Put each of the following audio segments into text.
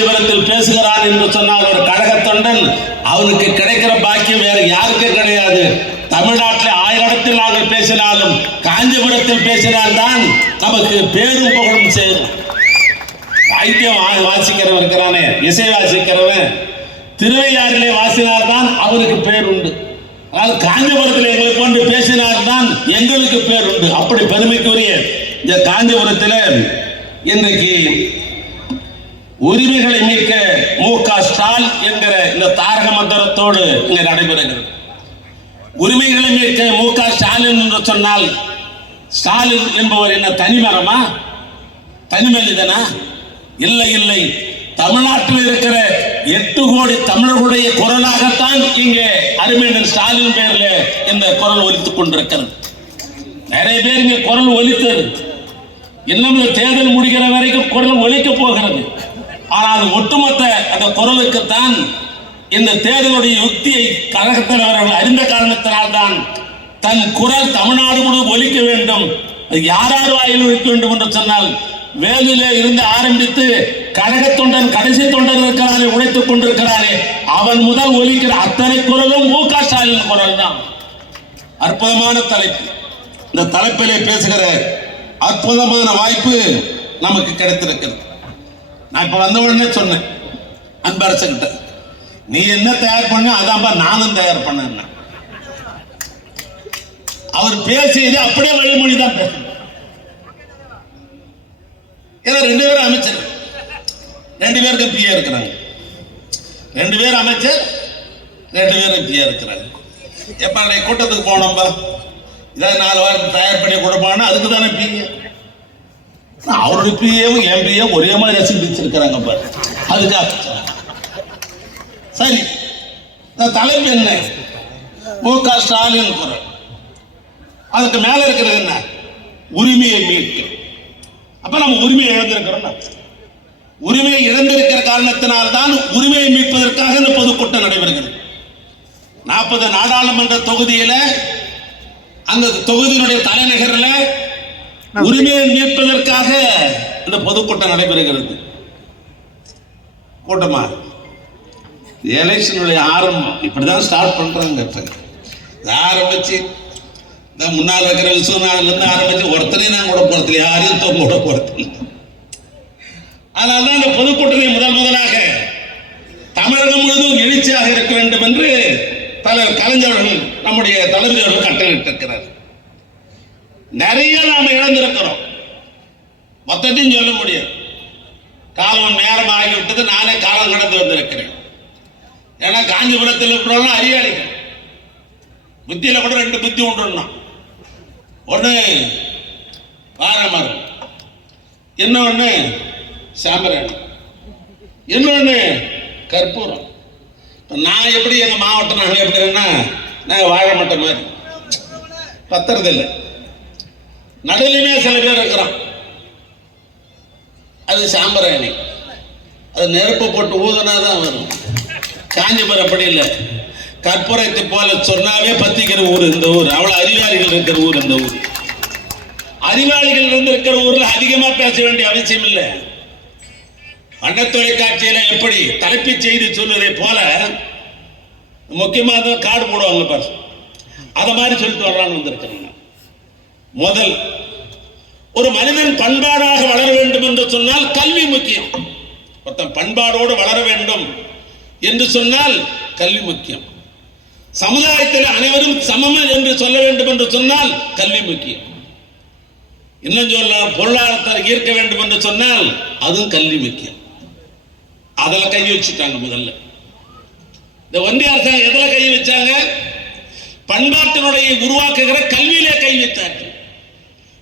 காஞ்சிபுரத்தில் பேசுகிறான் என்று சொன்னால் ஒரு கழக தொண்டன், அவனுக்கு கிடைக்கிற பாக்கியம் வேற யாருக்கும் கிடையாது. தமிழ்நாட்டில் 1000 இடத்தில் நாங்கள் பேசினாலும் காஞ்சிபுரத்தில் பேசினால்தான் நமக்கு பேரும் புகழும் சேரும். வாத்தியம் வாசிக்கிறவன் இருக்கிறானே, இசை வாசிக்கிறவன் திருவையாறிலே வாசினால்தான் அவனுக்கு பேர் உண்டு. அதாவது காஞ்சிபுரத்தில் எங்களை கொண்டு பேசினால்தான் எங்களுக்கு பேர் உண்டு. அப்படி பெருமைக்குரிய இந்த காஞ்சிபுரத்தில் இன்றைக்கு உரிமைகளை மீட்க மு.க. ஸ்டாலின் என்கிற இந்த தாரக மந்திரத்தோடு இங்கே நடைபெறுகிறது. உரிமைகளை மீட்க மு.க. ஸ்டாலின் என்று சொன்னால் ஸ்டாலின் என்பவர் என்ன தனிமரமா, தனி மனிதனா? இல்லை இல்லை, தமிழ்நாட்டில் இருக்கிற 8 கோடி தமிழர்களுடைய குரலாகத்தான் இங்கே அருமையன் ஸ்டாலின் பெயரில் இந்த குரல் ஒலித்துக் கொண்டிருக்கிறது. நிறைய பேர் இங்கே குரல் ஒலித்தது, இன்னும் தேர்தல் முடிகிற வரைக்கும் குரல் ஒலிக்க போகிறது. ஆனால் ஒட்டுமொத்த அந்த குரலுக்குத்தான் இந்த தேர்தலுடைய யுக்தியை கழகத்தில் அவர்கள் அறிந்த காரணத்தினால்தான் தன் குரல் தமிழ்நாடு முழுவதும் ஒலிக்க வேண்டும். யாரார் வாயில் ஒலிக்க வேண்டும் என்று சொன்னால் வேலிலே இருந்து ஆரம்பித்து கழக தொண்டன் கடைசி தொண்டன் இருக்கிறானே, உழைத்துக் கொண்டிருக்கிறானே, அவன் முதல் ஒலிக்கிற அத்தனை குரலும் மு.க. ஸ்டாலின் குரல் தான். அற்புதமான தலைப்பு. இந்த தலைப்பிலே பேசுகிற அற்புதமான வாய்ப்பு நமக்கு கிடைத்திருக்கிறது. நான் இப்ப வந்த உடனே சொன்னேன் அன்பரசன்கிட்ட, நீ என்ன தயார் பண்ண அதான்பா நானும் தயார் பண்ண. அவர் பேசியது அப்படியே வழிமொழி தான் பேசணும். ஏன்னா 2 பேரும் அமைச்சர், 2 பேருக்கு பிஏ இருக்கிறாங்க, 2 பேர் அமைச்சர், 2 பேரும் பிஏ இருக்கிறாங்க. எப்ப கூட்டத்துக்கு போனோம்பா, இதாவது 4 வாரத்துக்கு தயார் பண்ணி கொடுப்பான்னு அதுக்கு தானே பிஏ. அவருடைய பிஏவும் என் பிஏ ஒரே மாதிரி ரசிச்சிருக்கிறாங்க பாரு, அதுக்காக. சரி, தலைப்பு என்ன? மு.க. ஸ்டாலின் குரல். அதுக்கு மேல இருக்கிறது என்ன? உரிமையை மீட்க. அப்ப நம்ம உரிமையை இழந்திருக்கிறோம். உரிமையை இழந்திருக்கிற காரணத்தினால்தான் உரிமையை மீட்பதற்காக இந்த பொதுக்கூட்டம் நடைபெறுகிறது. 40 நாடாளுமன்ற தொகுதியில அந்த தொகுதியினுடைய தலைநகரில் உரிமையை மீட்பதற்காக இந்த பொதுக்கூட்டம் நடைபெறுகிறது. கூட்டமா எலெக்ஷனுடைய ஆரம்பம் இப்படிதான் ஸ்டார்ட் பண்றாங்க. ஆரம்பிச்சு முன்னால் இருக்கிற விஸ்வநாதன்ல இருந்து ஆரம்பிச்சு ஒருத்தரையும் நான் கூட போறது, யாரையும் தொங்க கூட போறது. அதனால்தான் இந்த பொதுக்கூட்டத்தை முதலாக தமிழகம் முழுவதும் எழுச்சியாக இருக்க வேண்டும் என்று தலைவர் கலைஞர் அவர்கள், நம்முடைய தலைவர் அவர்கள் கட்டளையிட்டிருக்கிறார். நிறைய நாம இழந்திருக்கிறோம், மொத்தத்தையும் சொல்ல முடியும். காலம் நேரம் ஆகிவிட்டது, நானே காலம் கடந்து வந்திருக்கிறேன். ஏன்னா காஞ்சிபுரத்தில் இருக்கிறவங்க அறிவாளிகள், புத்தியில கூட 2 புத்தி உண்டு. ஒன்று வாரமரம், இன்னொன்று சாம்பிராணி, இன்னொன்று கற்பூரம். நான் எப்படி எங்க மாவட்டம் நாங்கள் எப்படின்னா, நாங்கள் வாழ மாட்டோம் மாதிரி பத்துறதில்லை. நடுலையுமே சில பேர் இருக்கிறோம், அது சாம்பிராணி, அது நெருப்பு போட்டு ஊதுனாதான் வரும். காஞ்சிபுரம் அப்படி இல்லை, கற்பூரத்தை போல சொன்னாவே பத்திக்கிற ஊர் இந்த ஊர். அவ்வளவு அறிவாளிகள் இருக்கிற ஊர் இந்த ஊர். அறிவாளிகள் இருக்கிற ஊர்ல அதிகமா பேச வேண்டிய அவசியம் இல்லை. அண்ண தொலைக்காட்சியில எப்படி தலைப்பு செய்தி சொல்வதை போல முக்கியமாக கார்டு போடுவாங்க பாரு, அதை மாதிரி சொல்லிட்டு வரலான்னு வந்திருக்கிறாங்க. முதல், ஒரு மனிதன் பண்பாடாக வளர வேண்டும் என்று சொன்னால் கல்வி முக்கியம். ஒருத்தன் பண்பாடோடு வளர வேண்டும் என்று சொன்னால் கல்வி முக்கியம். சமுதாயத்தில் அனைவரும் சமம் என்று சொல்ல வேண்டும் என்று சொன்னால் கல்வி முக்கியம். இன்னும் சொல்ல பொருளாதாரத்தை ஈர்க்க வேண்டும் என்று சொன்னால் அதுவும் கல்வி முக்கியம். அதில் கை வச்சுட்டாங்க. முதல்ல இந்த ஒன்றிய அரசாங்கம் எதுல கை வச்சாங்க? பண்பாட்டினுடைய உருவாக்குகிற கல்வியிலே கை வைத்தார்கள்.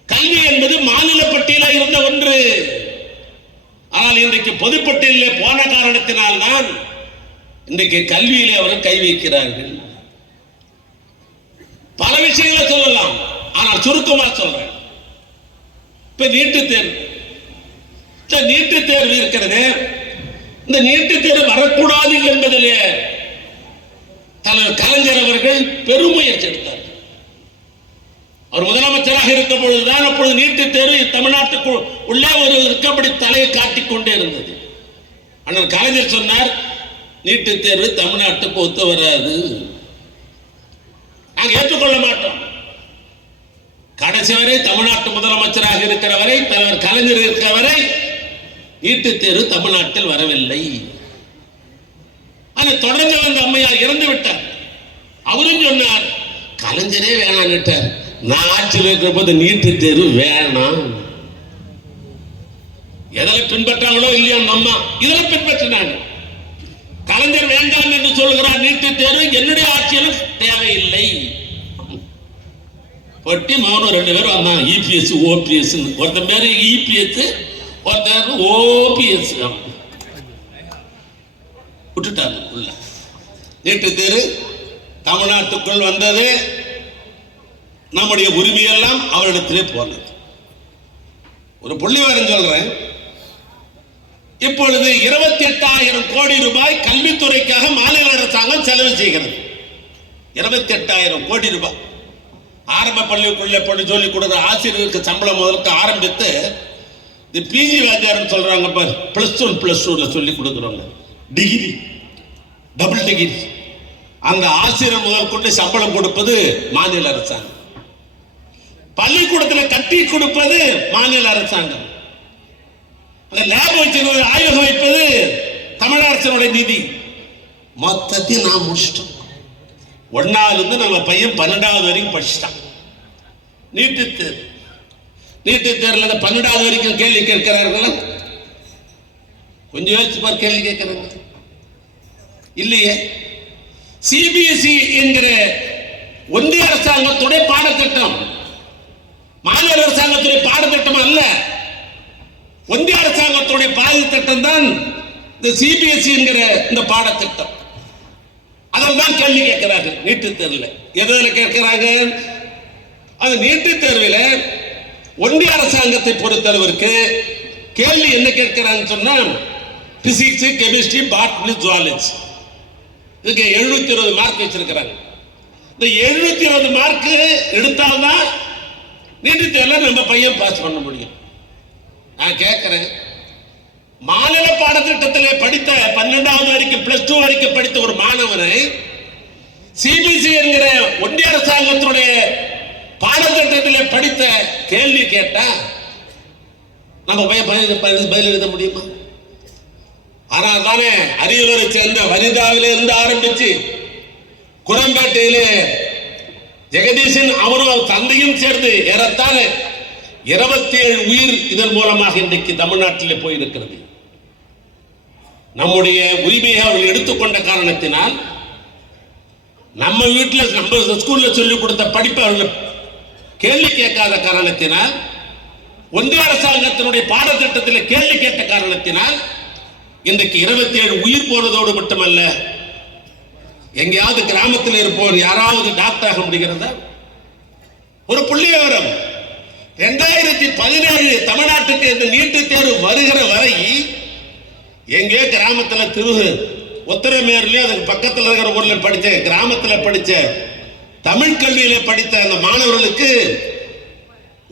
கல்வி என்பது மாநில பட்டியலில் இருந்த ஒன்று. ஆனால் இன்றைக்கு பொதுப்பட்டியலிலே போன காரணத்தினால்தான் இன்றைக்கு கல்வியிலே அவர்கள் கை வைக்கிறார்கள். பல விஷயங்களை சொல்லலாம், ஆனால் சுருக்கமாக சொல்றேன். இப்ப நீட்டுத் தேர்வு, இந்த நீட்டுத் தேர்வு இருக்கிறது. இந்த நீட்டுத் தேர்வு வரக்கூடாது என்பதிலே தலைவர் கலைஞர் அவர்கள் பெருமுயற்சி எடுத்தார். அவர் முதலமைச்சராக இருக்க பொழுதுதான் அப்பொழுது நீட்டுத் தேர்வு தமிழ்நாட்டுக்கு உள்ளே ஒரு இருக்கப்படி தலையை காட்டிக் கொண்டே இருந்தது. அண்ணன் கலைஞர் சொன்னார், நீட்டு தேர்வு தமிழ்நாட்டுக்கு ஒத்து வராது, நாங்கள் ஏற்றுக்கொள்ள மாட்டோம். கடைசி வரை தமிழ்நாட்டு முதலமைச்சராக இருக்கிற வரை, தலைவர் கலைஞர் இருக்கிற வரை நீட்டு தேர்வு தமிழ்நாட்டில் வரவில்லை. அதை தொடர்ந்து வந்த அம்மையார் இறந்து விட்டார். அவரும் சொன்னார், கலைஞரே வேணாம், நான் ஆட்சியில் இருக்கிற போது நீட்டு தேர்வு வேணாம். எதில் பின்பற்றாங்களோ இல்லையா அம்மா, இதில் பின்பற்றினாங்க. கலைஞர் வேண்டாம் என்று சொல்கிறார் நீட்டு தேர்வு, என்னுடைய ஆட்சியிலும் தேவையில்லை. பட்டி மௌனம் 2 பேரும் வந்தாங்க, இபிஎஸ் ஓபிஎஸ். ஒருத்தர் பேரு இபிஎஸ், ஒருத்தர் ஓபிஎஸ். விட்டுட்டாங்க உள்ள. நீட்டு தேர்வு தமிழ்நாட்டுக்குள் வந்தது, நம்முடைய உரிமையெல்லாம் அவரிடத்திலே போனது. ஒரு புள்ளிவிவரம் சொல்றேன். இப்பொழுது 28,000 கோடி ரூபாய் கல்வித்துறைக்காக மாநில அரசாங்கம் செலவு செய்கிறது. 28,000 கோடி ரூபாய். ஆரம்ப பள்ளிக்குள்ளே படி சொல்லி கொடுக்குற ஆசிரியருக்கு சம்பளம் முதலுக்கு ஆரம்பித்து இந்த பிஜி வாத்தியார்னு சொல்றாங்க பாரு, +1 சொல்லி கொடுக்குறவங்க, டிகிரி, டபுள் டிகிரி, அந்த ஆசிரியர் முதல் கொண்டு சம்பளம் கொடுப்பது மாநில அரசாங்கம். பள்ளிக்கூடத்தில் கட்டி கொடுப்பது மாநில அரசாங்கம். அந்த லேப் வச்சிருந்த ஆய்வகம் வைப்பது தமிழக அரசினுடைய நிதி. மொத்தத்தையும் நான் முடிச்சிட்டோம். 1வது இருந்து நம்ம பையன் 12வது வரைக்கும் படிச்சுட்டான். நீட்டு தேர்வில் 12வது வரைக்கும் கேள்வி கேட்கிறார்கள். கொஞ்சம் யோசிச்சு பார், கேள்வி கேட்கிறாங்க இல்லையே. சிபிஎஸ்இ என்கிற ஒன்றிய அரசாங்கத்துடைய பாடத்திட்டம், மாநில அரசாங்கத்துடைய பாடத்திட்டம் அல்ல, ஒன்றிய அரசாங்கத்துடைய பாடத்திட்டம் தான் இந்த சிபிஎஸ்இ என்கிற இந்த பாடத்திட்டம். அதில் தான் கேள்வி கேட்கிறார்கள் நீட்டு தேர்வில். எதில் கேட்கிறாங்க? அது நீட்டு தேர்வில் ஒன்றிய அரசாங்கத்தை பொறுத்தளவிற்கு கேள்வி என்ன கேட்கிறாங்கன்னு சொன்னா, பிசிக்ஸ், கெமிஸ்ட்ரி, பாட்னி, ஜுவாலஜி. இதுக்கு 720 மார்க் வச்சிருக்கிறாங்க. இந்த 720 மார்க் எடுத்தால்தான் நீட்டு தேர்வில் நம்ம பையன் பாஸ் பண்ண முடியும். நான் கேட்கிறேன், மாநில பாடத்திட்டத்தில் படித்த 12வது வரைக்கும் +2 வரைக்கும் படித்த ஒரு மாணவனை சிபிஎஸ்இ என்கிற ஒன்றிய அரசாங்கத்துடைய பாடத்திட்டத்தில் படித்த கேள்வி கேட்டா நம்ம பதில் எழுத முடியுமா? ஆனால் தானே அரியலூரை சேர்ந்த வனிதாவில இருந்து ஆரம்பிச்சு குரம்பேட்டையிலே ஜெகதீசன் அவரும் தந்தையும் சேர்ந்து ஏறத்தாழ 27 உயிர் இதன் மூலமாக இன்றைக்கு தமிழ்நாட்டில் போயிருக்கிறது. நம்முடைய உரிமையை அவர்கள் எடுத்துக்கொண்ட காரணத்தினால், நம்ம வீட்டில் நம்ம ஸ்கூல்ல சொல்லிக் கொடுத்த படிப்பை அவர்கள் கேள்வி கேட்காத காரணத்தினால், ஒன்றிய அரசாங்கத்தினுடைய பாடத்திட்டத்தில் கேள்வி கேட்ட காரணத்தினால் இன்றைக்கு 27 உயிர் போனதோடு மட்டுமல்ல, எங்கேயாவது கிராமத்தில் இருப்போர் யாராவது டாக்டர் ஆக முடிகிறதா? ஒரு புள்ளி விவரம், 2017 தமிழ்நாட்டுக்கு இந்த நீட்டு தேர்வு வருகிற வரை எங்கே கிராமத்தில் உத்தரமேரிலே அதுக்கு பக்கத்தில் இருக்கிற ஊர்ல படிச்ச கிராமத்தில் படிச்ச தமிழ் கல்வியில படித்த அந்த மாணவர்களுக்கு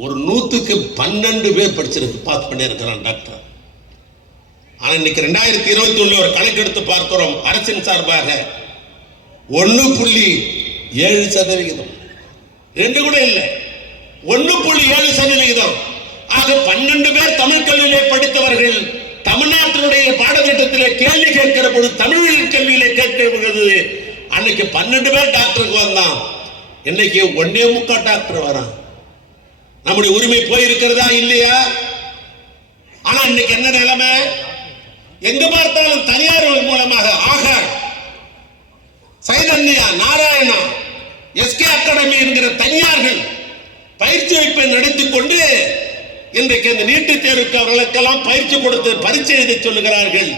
ஒரு 100க்கு 12 பேர் படிச்சிருக்கு, பாஸ் பண்ணி இருக்கிறான் டாக்டர். ஆனா இன்னைக்கு 2021 ஒரு கணக்கெடுத்து பார்க்கிறோம் அரசின் சார்பாக 1.7%, 2 கூட இல்லை, 1.7%. ஆக 12 பேர் தமிழ் கல்வியிலே படித்தவர்கள் தமிழ்நாட்டினுடைய பாடத்திட்டத்திலே கேள்வி கேட்கிற பொழுது, தமிழ் கல்வியிலே கேட்கிற பொழுது அன்னைக்கு 12 பேர் டாக்டருக்கு வந்தான், இன்னைக்கு 1.25 டாக்டர் வரான். நம்முடைய உரிமை போயிருக்கிறதா இல்லையா? ஆனா இன்னைக்கு என்ன நிலைமை? எங்க பார்த்தாலும் தனியார் மூலமாக ஆகார், சைதன்யா, நாராயணா, எஸ்கே அகாடமி என்கிற தனியார்கள் பயிற்சி வைப்பை நடத்தி கொண்டு இன்றைக்கு இந்த நீட்டு தேர்வுக்கு அவர்களுக்கெல்லாம் பயிற்சி கொடுத்து பரீட்சை எழுத சொல்லுகிறார்கள்.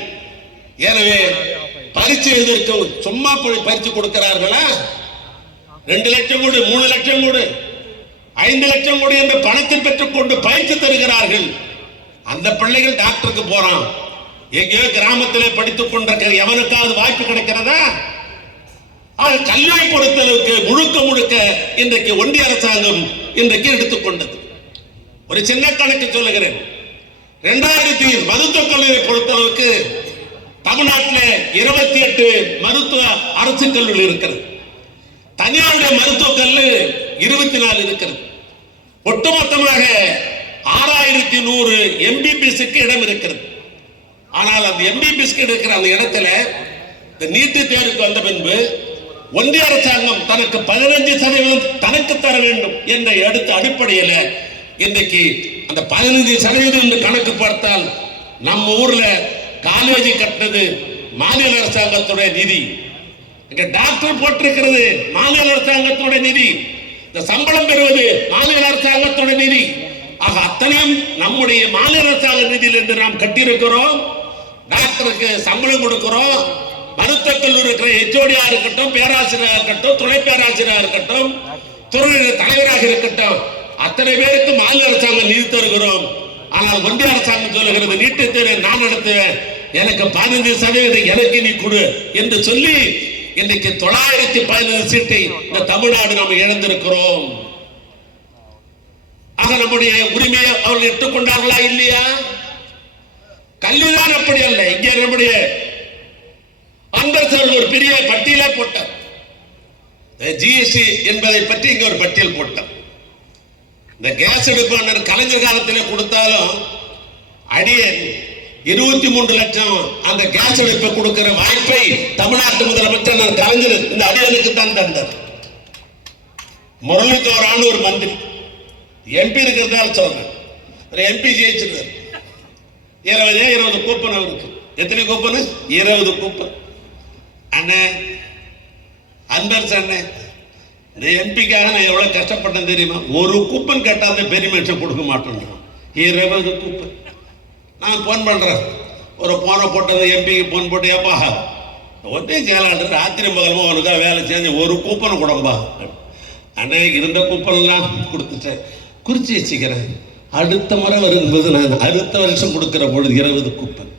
எனவே பரீட்சை எழுதற்கு சும்மா பயிற்சி கொடுக்கிறார்களா? 2 லட்சம் கொடு, 3 லட்சம் கொடு, 5 லட்சம் கொடு என்று பணத்தை பெற்றுக் கொண்டு பயிற்சி தருகிறார்கள். அந்த பிள்ளைகள் டாக்டருக்கு போறான். எங்கேயோ கிராமத்திலே படித்துக் கொண்டிருக்கிற எவனுக்காவது வாய்ப்பு கிடைக்கிறதா? கல்வியை பொறுத்தளவுக்கு முழுக்க இன்றைக்கு ஒன்றிய அரசாங்கம் இன்றைக்கு எடுத்துக்கொண்டது. ஒரு சின்ன கணக்கு சொல்லுகிறேன். 2000 மருத்துவக் கல்லூரியை பொறுத்தளவுக்கு தமிழ்நாட்டில் 28 மருத்துவ அரசு கல்லூரி இருக்கிறது. தனியாருடைய மருத்துவக் கல்லூரி 24 இருக்கிறது. ஒட்டுமொத்தமாக 6100 MBBSக்கு இடம் இருக்கிறது. ஆனால் அந்த MBBSக்கு இருக்கிற அந்த இடத்துல இந்த நீட்டு தேர்வுக்கு வந்த பின்பு ஒன்றிய அரசாங்கம் தனக்கு 15% தனக்கு தர வேண்டும் என்ற அடிப்படையில் இன்றைக்கு அந்த 15% என்று கணக்கு பார்த்தால் நம்ம ஊர்ல காலேஜ் கட்டினது மாநில அரசாங்கத்துடைய நிதி. இங்க டாக்டர் போட்டிருக்கிறது மாநில அரசாங்கத்துடைய நிதி. இந்த சம்பளம் பெறுவது மாநில அரசாங்கத்துடைய நிதி. ஆக அத்தனையும் நம்முடைய மாநில அரசாங்க நிதியில் என்று நாம் கட்டியிருக்கிறோம். டாக்டருக்கு சம்பளம் கொடுக்கிறோம். மருத்துவக் கல்லூரி இருக்கிற HOD-யா இருக்கட்டும், பேராசிரியராக இருக்கட்டும், துணை பேராசிரியராக இருக்கட்டும், துறை தலைவராக இருக்கட்டும், அத்தனை பேருக்கு மாநில அரசாங்கம் நிதி தருகிறோம். ஆனால் ஒன்றிய அரசாங்கம் சொல்லுகிறது நீட்டு தேர்வை நான் நடத்துவேன், எனக்கு 15% எனக்கு நீ கொடு என்று சொல்லி இன்றைக்கு 915 சீட்டை இந்த தமிழ்நாடு நாம் இழந்திருக்கிறோம். ஆக நம்முடைய உரிமையை அவர்கள் எடுத்துக்கொண்டார்களா இல்லையா? கல்விதான் அப்படி அல்ல. இங்கே நம்முடைய அன்பர் ஒரு பெரிய பட்டியலை போட்டார். GST என்பதை பற்றி இங்க ஒரு பட்டியல் போட்டார். இந்த கேஸ் அடுப்பு கலைஞர் காலத்திலே கொடுத்தாலும் அடியே 23 லட்சம் அந்த கேஸ் அடுப்பை கொடுக்கிற வாய்ப்பை தமிழ்நாட்டு முதலமைச்சர் கலைஞர் இந்த அடியனுக்கு தான் தந்தார். முரளிதோரான்னு ஒரு மந்திரி MP இருக்கிறதால சொல்றேன். ஒரு MP ஜெயிச்சிருக்கார். 20 கூப்பன் அவருக்கு. எத்தனை கூப்பன்? 20 கூப்பன். அண்ணே அன்பர் அண்ணே, இந்த எம்பிக்காக நான் எவ்வளவு கஷ்டப்பட்டேன் தெரியுமா? ஒரு கூப்பன் கேட்டால் பெரிய மனுஷன் கொடுக்க மாட்டேன். 20 கூப்பன். நான் போன் பண்றேன். ஒரு போனை போட்டது எம்பிக்கு போன் போட்டு, ஏப்பா ஒன்றே செயலாளர் ராத்திரி பகலமா அவனுக்காக வேலை செஞ்சு ஒரு கூப்பனை கொடுப்பா. அண்ணே இருந்த கூப்பன்லாம் கொடுத்துட்டேன், குறிச்சி வச்சுக்கிறேன். அடுத்த முறை வரும்போது நான் அடுத்த வருஷம் கொடுக்கிற பொழுது 20 கூப்பன்.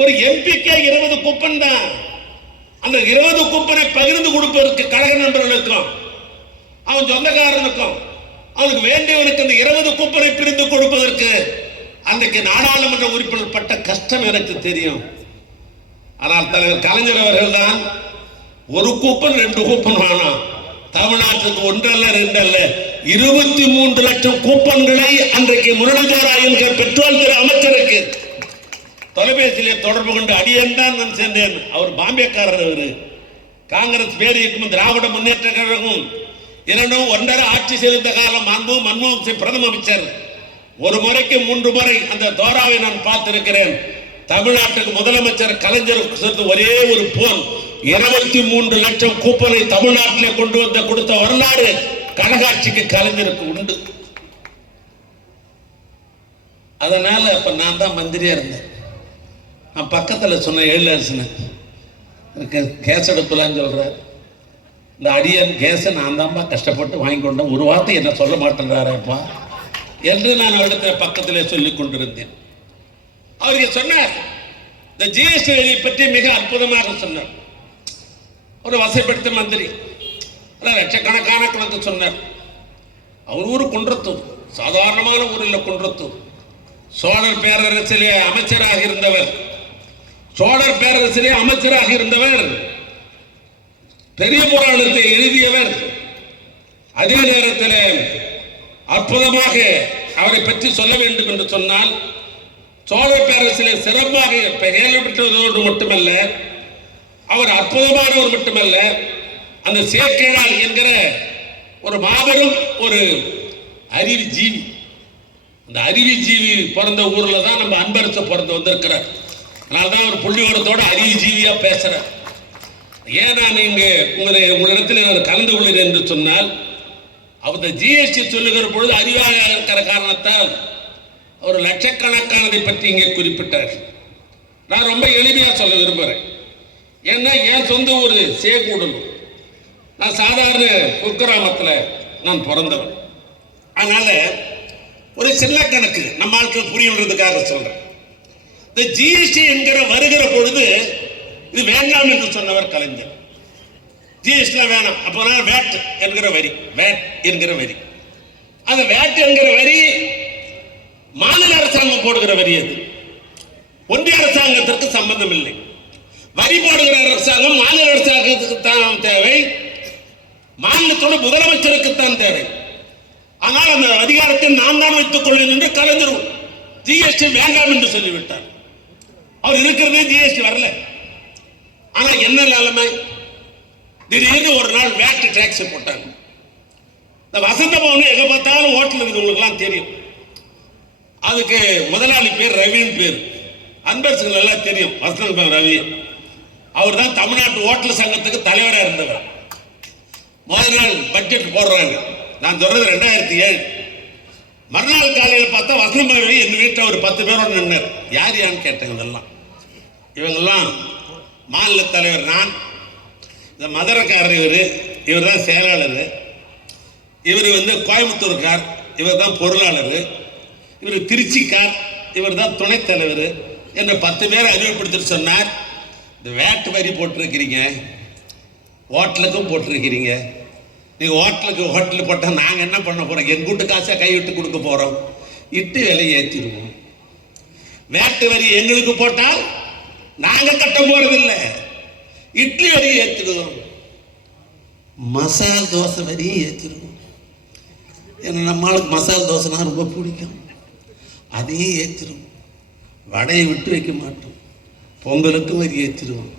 ஒரு எம்பிக்கே 20 கூப்பன் தான். அந்த 20 கூப்பனை பகிர்ந்து கொடுப்பதற்கு கழக நண்பர்களுக்கும் அவன் சொந்தக்காரனுக்கும் அவனுக்கு வேண்டியவனுக்கு அந்த 20 கூப்பனை பிரிந்து கொடுப்பதற்கு அன்றைக்கு நாடாளுமன்ற உறுப்பினர் பட்ட கஷ்டம் எனக்கு தெரியும். ஆனால் தலைவர் கலைஞர் அவர்கள் தான் ஒரு கூப்பன் 2 கூப்பன் வேணாம், தமிழ்நாட்டுக்கு 1 அல்ல 2 அல்ல 23 லட்சம் கூப்பன்களை அன்றைக்கு முரளிதரா என்கிற பெட்ரோல் துறை அமைச்சருக்கு தொலைபேசியிலே தொடர்பு கொண்டு அடியன் தான் நான் சென்றேன். அவர் பாம்பேக்காரர். அவரு காங்கிரஸ் பேரியக்கம் திராவிட முன்னேற்ற கழகம் இரண்டும் 1.5 ஆட்சி செய்த காலம் மன்மோகன் சிங் பிரதம அமைச்சர். ஒரு முறைக்கு 3 முறை அந்த தோராவை நான் பார்த்திருக்கிறேன். தமிழ்நாட்டுக்கு முதலமைச்சர் கலைஞர் ஒரே ஒரு போன் 23 லட்சம் கூப்பனை தமிழ்நாட்டிலே கொண்டு வந்து கொடுத்த வரலாறு கழகாட்சிக்கு கலைஞருக்கு உண்டு. அதனால அப்ப நான் தான் மந்திரியா இருந்தேன். நான் பக்கத்தில் சொன்ன எழிலரசன் கேஸ் எடுப்பலான்னு சொல்றாரு. இந்த அடியன் கேஸை நான் தான்ப்பா கஷ்டப்பட்டு வாங்கி கொண்டேன், ஒரு வார்த்தை என்ன சொல்ல மாட்டேன்றாரப்பா என்று நான் அவரிடத்துல பக்கத்திலே சொல்லிக் கொண்டிருந்தேன். அவருக்கு சொன்னார், இந்த GST பற்றி மிக அற்புதமாக சொன்னார். ஒரு வசைப்படுத்த மந்திரி லட்சக்கணக்கான கணக்கு சொன்னார். அவர் ஊர் குன்றத்தூர், சாதாரணமான ஊரில் குன்றத்தூர். சோழர் பேரரசிலே அமைச்சராக இருந்தவர். பெரிய புராணத்தை எழுதியவர். அதே நேரத்தில் அற்புதமாக அவரை பற்றி சொல்ல வேண்டும் என்று சொன்னால், சோழ பேரரசிலே சிறப்பாக பெயர் பெற்றதோடு மட்டுமல்ல, அவர் அற்புதமானவர் மட்டுமல்ல, அந்த சேக்கிழார் என்கிற ஒரு மாபெரும் ஒரு அறிவு ஜீவி. அந்த அறிவு ஜீவி பிறந்த ஊர்ல தான் நம்ம அன்பரசு பிறந்து வந்திருக்கிறார். அதனால்தான் ஒரு புள்ளியோரத்தோட அறிவு ஜீவியா பேசுறார். ஏன் நான் இங்க உங்களிடத்தில் நான் கலந்து கொள்கிறேன் என்று சொன்னால், அவர் GST சொல்லுகிற பொழுது அறிவாக இருக்கிற காரணத்தால் அவர் லட்சக்கணக்கானதை பற்றி இங்கே குறிப்பிட்டார். நான் ரொம்ப எளிமையா சொல்ல விரும்புகிறேன். ஏன்னா என் சொந்த ஊர் சேகூடலூர். நான் சாதாரண குக்கிராமத்தில் நான் பிறந்தவன். அதனால ஒரு சின்ன கணக்கு நம்ம ஆட்கள் புரியறதுக்காக சொல்றேன். இந்த GST என்கிற வருகிற பொழுது இது வேண்டாம் என்று சொன்னவர் கலைஞர். GST வேணாம், அப்போதான் வேட் என்கிற வரி, வேட் என்கிற வரி, அந்த வேட் என்கிற வரி மாநில அரசாங்கம் போடுகிற வரி. அது ஒன்றிய அரசாங்கத்திற்கு சம்பந்தம் இல்லை. வரி போடுகிற அரசாங்கம் மாநில அரசாங்கத்துக்கு தான் தேவை, மாநிலத்தோட முதலமைச்சருக்கு தான் தேவை. ஆனால் அந்த அதிகாரத்தை நான் தான் வைத்துக் கொள்வேன் என்று கலைஞர் ஜிஎஸ்டி வேண்டாம் என்று சொல்லிவிட்டார். அவர் இருக்கிறதே ஜிஎஸ்டி வரல. ஆனா என்ன நிலைமை, திடீர்னு ஒரு நாள் வேட் டாக்ஸ் போட்டாங்க. இந்த வசந்த பவன் எங்க பார்த்தாலும் ஹோட்டல் இருக்குது, உங்களுக்கு எல்லாம் தெரியும். அதுக்கு முதலாளி பேர் ரவின்னு பேர், அன்பரசுகள் எல்லாம் தெரியும். வசந்த பவன் ரவி, அவர் தான் தமிழ்நாட்டு ஹோட்டல் சங்கத்துக்கு தலைவராக இருந்தவர். முதல் நாள் பட்ஜெட் போடுறாங்க, நான் சொல்றது 2007. மறுநாள் காலையில் பார்த்தா வசந்த ரவி எங்க வீட்டில் ஒரு 10 பேரோடு நின்றார். யார் யான்னு கேட்டேன். இதெல்லாம் இவங்கெல்லாம் மாநில தலைவர் நான், இந்த மதுரைக்காரர் இவர் தான் செயலாளர், இவர் கோயம்புத்தூர்கார், இவர் தான் பொருளாளர், இவர் திருச்சிக்கார், இவர் தான் துணைத் தலைவர் என்ற 10 பேரை அறிவுப்படுத்திட்டு சொன்னார். இந்த வேட்டு வரி போட்டிருக்கிறீங்க, ஹோட்டலுக்கும் போட்டிருக்கிறீங்க. நீங்கள் ஹோட்டலுக்கு போட்டால் நாங்கள் என்ன பண்ண போகிறோம்? எங்கள் வீட்டு காசை கைவிட்டு கொடுக்க போகிறோம். இட்டு விலையை ஏற்றிடுவோம். வேட்டு வரி எங்களுக்கு போட்டால் நாங்கள் கட்ட போறதில்லை, இட்லி வரி ஏற்றிடுவோம், மசால் தோசை வரியும் ஏற்றிடுவோம். ஏன்னா நம்மளுக்கு மசால் தோசைனா ரொம்ப பிடிக்கும், அதையும் ஏற்றிடுவோம். வடையை விட்டு வைக்க மாட்டோம், பொங்கலுக்கும் வரி ஏற்றிடுவோம்.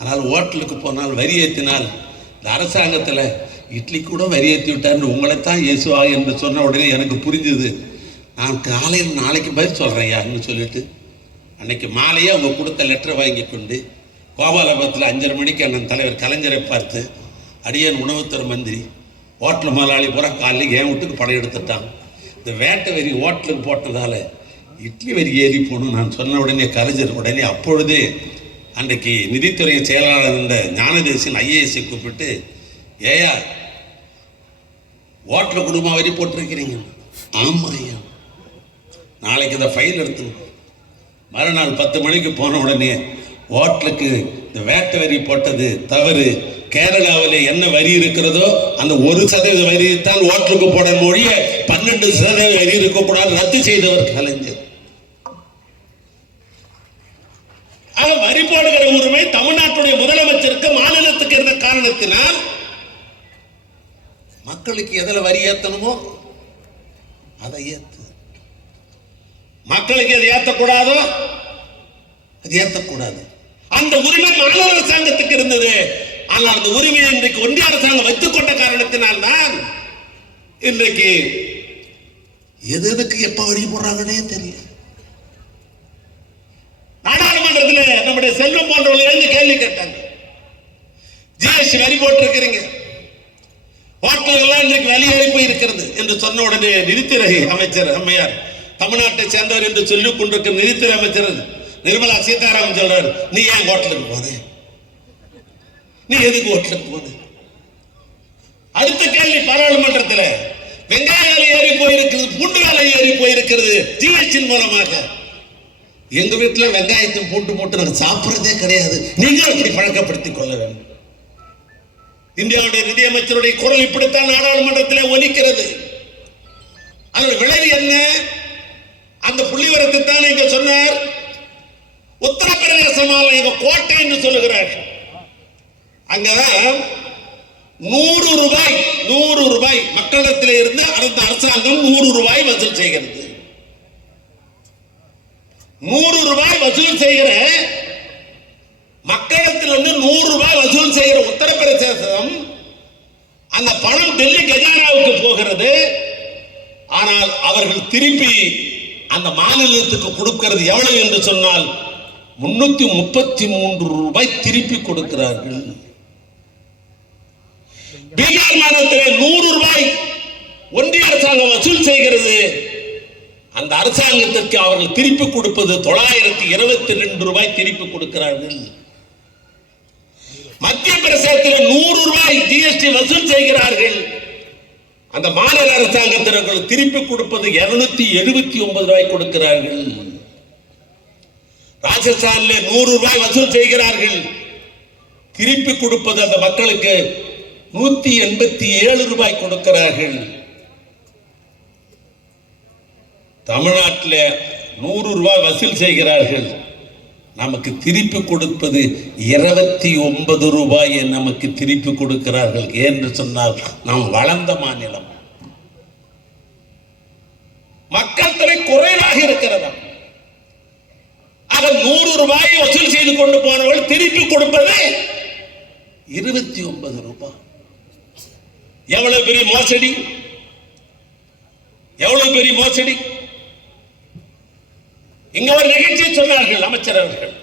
ஆனால் ஹோட்டலுக்கு போனால் வரி ஏற்றினால் இந்த அரசாங்கத்தில் இட்லி கூட வரி ஏற்றி விட்டார்னு உங்களைத்தான் இயேசுவா என்று சொன்ன உடனே எனக்கு புரிஞ்சுது. நான் காலையில் நாளைக்கு பதில் சொல்கிறேன் யாருன்னு சொல்லிட்டு அன்னைக்கு மாலையே அவங்க கொடுத்த லெட்டரை வாங்கி கொண்டு கோபாலபுரத்தில் 5:30 மணிக்கு அண்ணன் தலைவர் கலைஞரை பார்த்து, அடியன் உணவுத்துறை மந்திரி, ஹோட்டல் முதலாளி பூரா காலையில் என் வீட்டுக்கு படம் எடுத்துட்டான். இந்த வேட்டை வரி ஹோட்டலுக்கு போட்டதால் இட்லி வரி ஏறி போகணும் நான் சொன்ன உடனே கலைஞர் உடனே அப்பொழுதே அன்றைக்கு நிதித்துறை செயலாளர் இருந்த ஞானதேசன் ஐஏஎஸ்ஐ கூப்பிட்டு, ஏயா ஹோட்டல் குடும்பம் வரி போட்டிருக்கிறீங்க? ஆமாம் ஐயா, நாளைக்கு இதை ஃபைல் எடுத்துக்கணும். மறுநாள் 10 மணிக்கு போன உடனே ஹோட்டலுக்கு இந்த வேட்டை வரி போட்டது தவறு, கேரளாவில் என்ன வரி இருக்கிறதோ அந்த 1% வரி தான் ஹோட்டலுக்கு போட மொழிய 12% வரி இருக்கக்கூடாது ரத்து செய்தவர் கலைஞர். வரி போடுகிற உரிமை தமிழ்நாட்டுடைய முதலமைச்சருக்கு மாநிலத்துக்கு இருந்த காரணத்தினால் மக்களுக்கு எதில் வரி ஏற்றணுமோ அதை ஏற்று, மக்களுக்கு எது ஏற்றக்கூடாதோ அது ஏற்றக்கூடாது. அந்த உரிமை மாநில அரசாங்கத்துக்கு இருந்தது. ஆனால் அந்த உரிமையை இன்றைக்கு ஒன்றிய அரசாங்கம் வைத்துக் கொண்ட காரணத்தினால் தான் இன்றைக்கு எதுக்கு எப்ப வரி போடுறாங்கன்னே தெரியல. நாடாளுமன்றத்தில் நம்முடைய செல்வம் போன்றவர்கள் எழுந்து கேள்வி கேட்டாங்க, ஜிஎஸ்டி வரி போட்டிருக்கிறீங்க, ஹோட்டல்கள் எல்லாம் இன்றைக்கு வெளியேறி போயிருக்கிறது என்று சொன்ன உடனே நிதித்துறை அமைச்சர் அம்மையார், தமிழ்நாட்டை சேர்ந்தவர் என்று சொல்லிக் கொண்டிருக்கிற நிதித்துறை அமைச்சர் நிர்மலா சீதாராமன் சொல்றார், நீ ஏன் ஹோட்டலுக்கு போன? நீ எதுக்கு ஹோட்டலுக்கு போன? அடுத்த கேள்வி பாராளுமன்றத்தில், வெங்காய விலை ஏறி போயிருக்கிறது, பூண்டு விலை ஏறி போயிருக்கிறது ஜிஎஸ்டி மூலமாக. எங்க வீட்டில் வெங்காயத்தை பூண்டு போட்டு நாங்கள் சாப்பிட்றதே கிடையாது, நீங்கள் அப்படி பழக்கப்படுத்திக் கொள்ள வேண்டும். இந்தியாவுடைய நிதியமைச்சருடைய குரல் இப்படித்தான் நாடாளுமன்றத்தில் ஒலிக்கிறது. அதோட விளைவு என்ன? அந்த புள்ளிவரத்தை தான் இங்க சொன்னார். உத்தரப்பிரதேச மாநிலம் எங்க கோட்டை என்று சொல்லுகிறார்கள். அங்கதான் 100 ரூபாய் மக்களிடத்தில் இருந்து அந்த அரசாங்கம் 100 ரூபாய் வசூல் செய்கிறது. 100 ரூபாய் வசூல் செய்கிற மக்களிடத்தில் 100 ரூபாய் வசூல் செய்கிற உத்தரப்பிரதேசம், அந்த பணம் டெல்லி கஜானாவுக்கு போகிறது. ஆனால் அவர்கள் திருப்பி அந்த மாநிலத்துக்கு கொடுக்கிறது எவ்வளவு என்று சொன்னால் 333 ரூபாய் திருப்பி கொடுக்கிறார்கள். பீகார் மாநிலத்தில் 100 ரூபாய் ஒன்றிய அரசாங்கம் வசூல் செய்கிறது. அந்த அரசாங்கத்திற்கு அவர்கள் திருப்பி கொடுப்பது 922 ரூபாய் திருப்பி கொடுக்கிறார்கள். மத்திய பிரதேசத்தில் 100 ரூபாய் ஜிஎஸ்டி வசூல் செய்கிறார்கள். அந்த மாநில அரசாங்கத்திற்கு திருப்பி கொடுப்பது 279 ரூபாய் கொடுக்கிறார்கள். ராஜஸ்தானில் 100 ரூபாய் வசூல் செய்கிறார்கள். திருப்பி கொடுப்பது அந்த மக்களுக்கு 187 ரூபாய் கொடுக்கிறார்கள். தமிழ்நாட்டில் 100 ரூபாய் வசூல் செய்கிறார்கள். நமக்கு திருப்பி கொடுப்பது 29 ரூபாயை நமக்கு திருப்பி கொடுக்கிறார்கள் என்று சொன்னால் நாம் வளர்ந்த மாநிலம். மக்கள் தொகை குறைவாக இருக்கிறதா? ஆக 100 ரூபாயை வசூல் செய்து கொண்டு போனவர்கள் திருப்பி கொடுப்பது 29 ரூபாய். எவ்வளவு பெரிய மோசடி, எவ்வளவு பெரிய மோசடி. இங்க ஒரு நிகழ்ச்சியை சொன்னார்கள் அமைச்சர் அவர்கள்,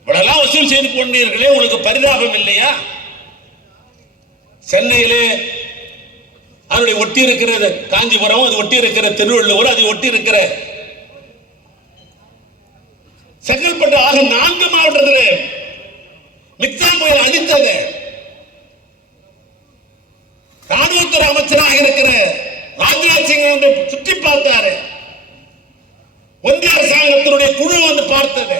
இவ்வளவு வசூல் செய்து கொண்டீர்களே, உங்களுக்கு பரிதாபம் இல்லையா? சென்னையிலே அதனுடைய ஒட்டி இருக்கிறது காஞ்சிபுரம், அது ஒட்டி இருக்கிற திருவள்ளூர், அது ஒட்டி இருக்கிற செங்கல்பட்டு ஆக 4 மாவட்டத்தில் மிக்சான் புயல் அடித்தது. ராணுவத்துறை அமைச்சராக இருக்கிற ராஜ்நாத் சிங் வந்து சுற்றி பார்த்தாரு. ஒன்றிய அரசாங்கத்தினுடைய குழு வந்து பார்த்தது.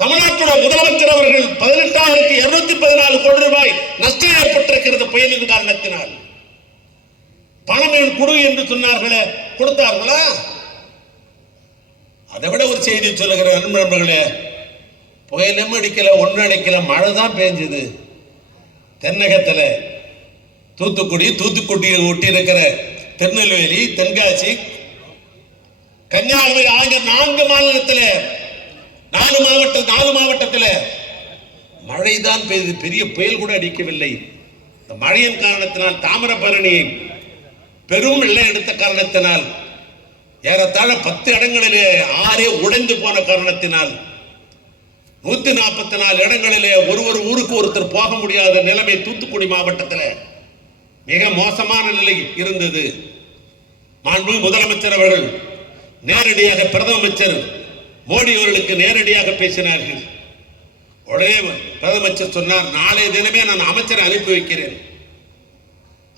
தமிழ்நாட்டுடைய முதலமைச்சர் அவர்கள் 18,214 கோடி ரூபாய் நஷ்டம் ஏற்பட்டிருக்கிறது புயலின் காரணத்தினால். பணம் குடு என்று சொன்னார்களே, கொடுத்தார்களா? அதை விட ஒரு செய்தி சொல்லுகிற நண்பர்களே, புயலும் அடிக்கல, ஒன்னும் அடிக்கல, மழை தான் பெஞ்சது. தென்னகத்தில் தூத்துக்குடியை ஒட்டி இருக்கிற திருநெல்வேலி, தென்காசி, கன்னியாகுமரி ஆகிய 4 மாநிலத்தில் 4 மாவட்டத்தில் மழைதான் பெய்து, பெரிய புயல் கூட அடிக்கவில்லை. இந்த மழையின் காரணத்தினால் தாமிரபரணி பெரும் வெள்ளம் எடுத்த காரணத்தினால் ஏறத்தாழ 10 இடங்களிலே ஆறே உடைந்து போன காரணத்தினால் 144 இடங்களிலே ஒரு ஊருக்கு ஒருத்தர் போக முடியாத நிலைமை தூத்துக்குடி மாவட்டத்தில் மிக மோசமான நிலை இருந்தது. மாண்புமிகு முதலமைச்சர் அவர்கள் நேரடியாக பிரதம அமைச்சர் மோடி அவர்களுக்கு நேரடியாக பேசினார்கள். உடனே பிரதமர் சொன்னார், நாளைய தினமே நான் அமைச்சரை அனுப்பி வைக்கிறேன்,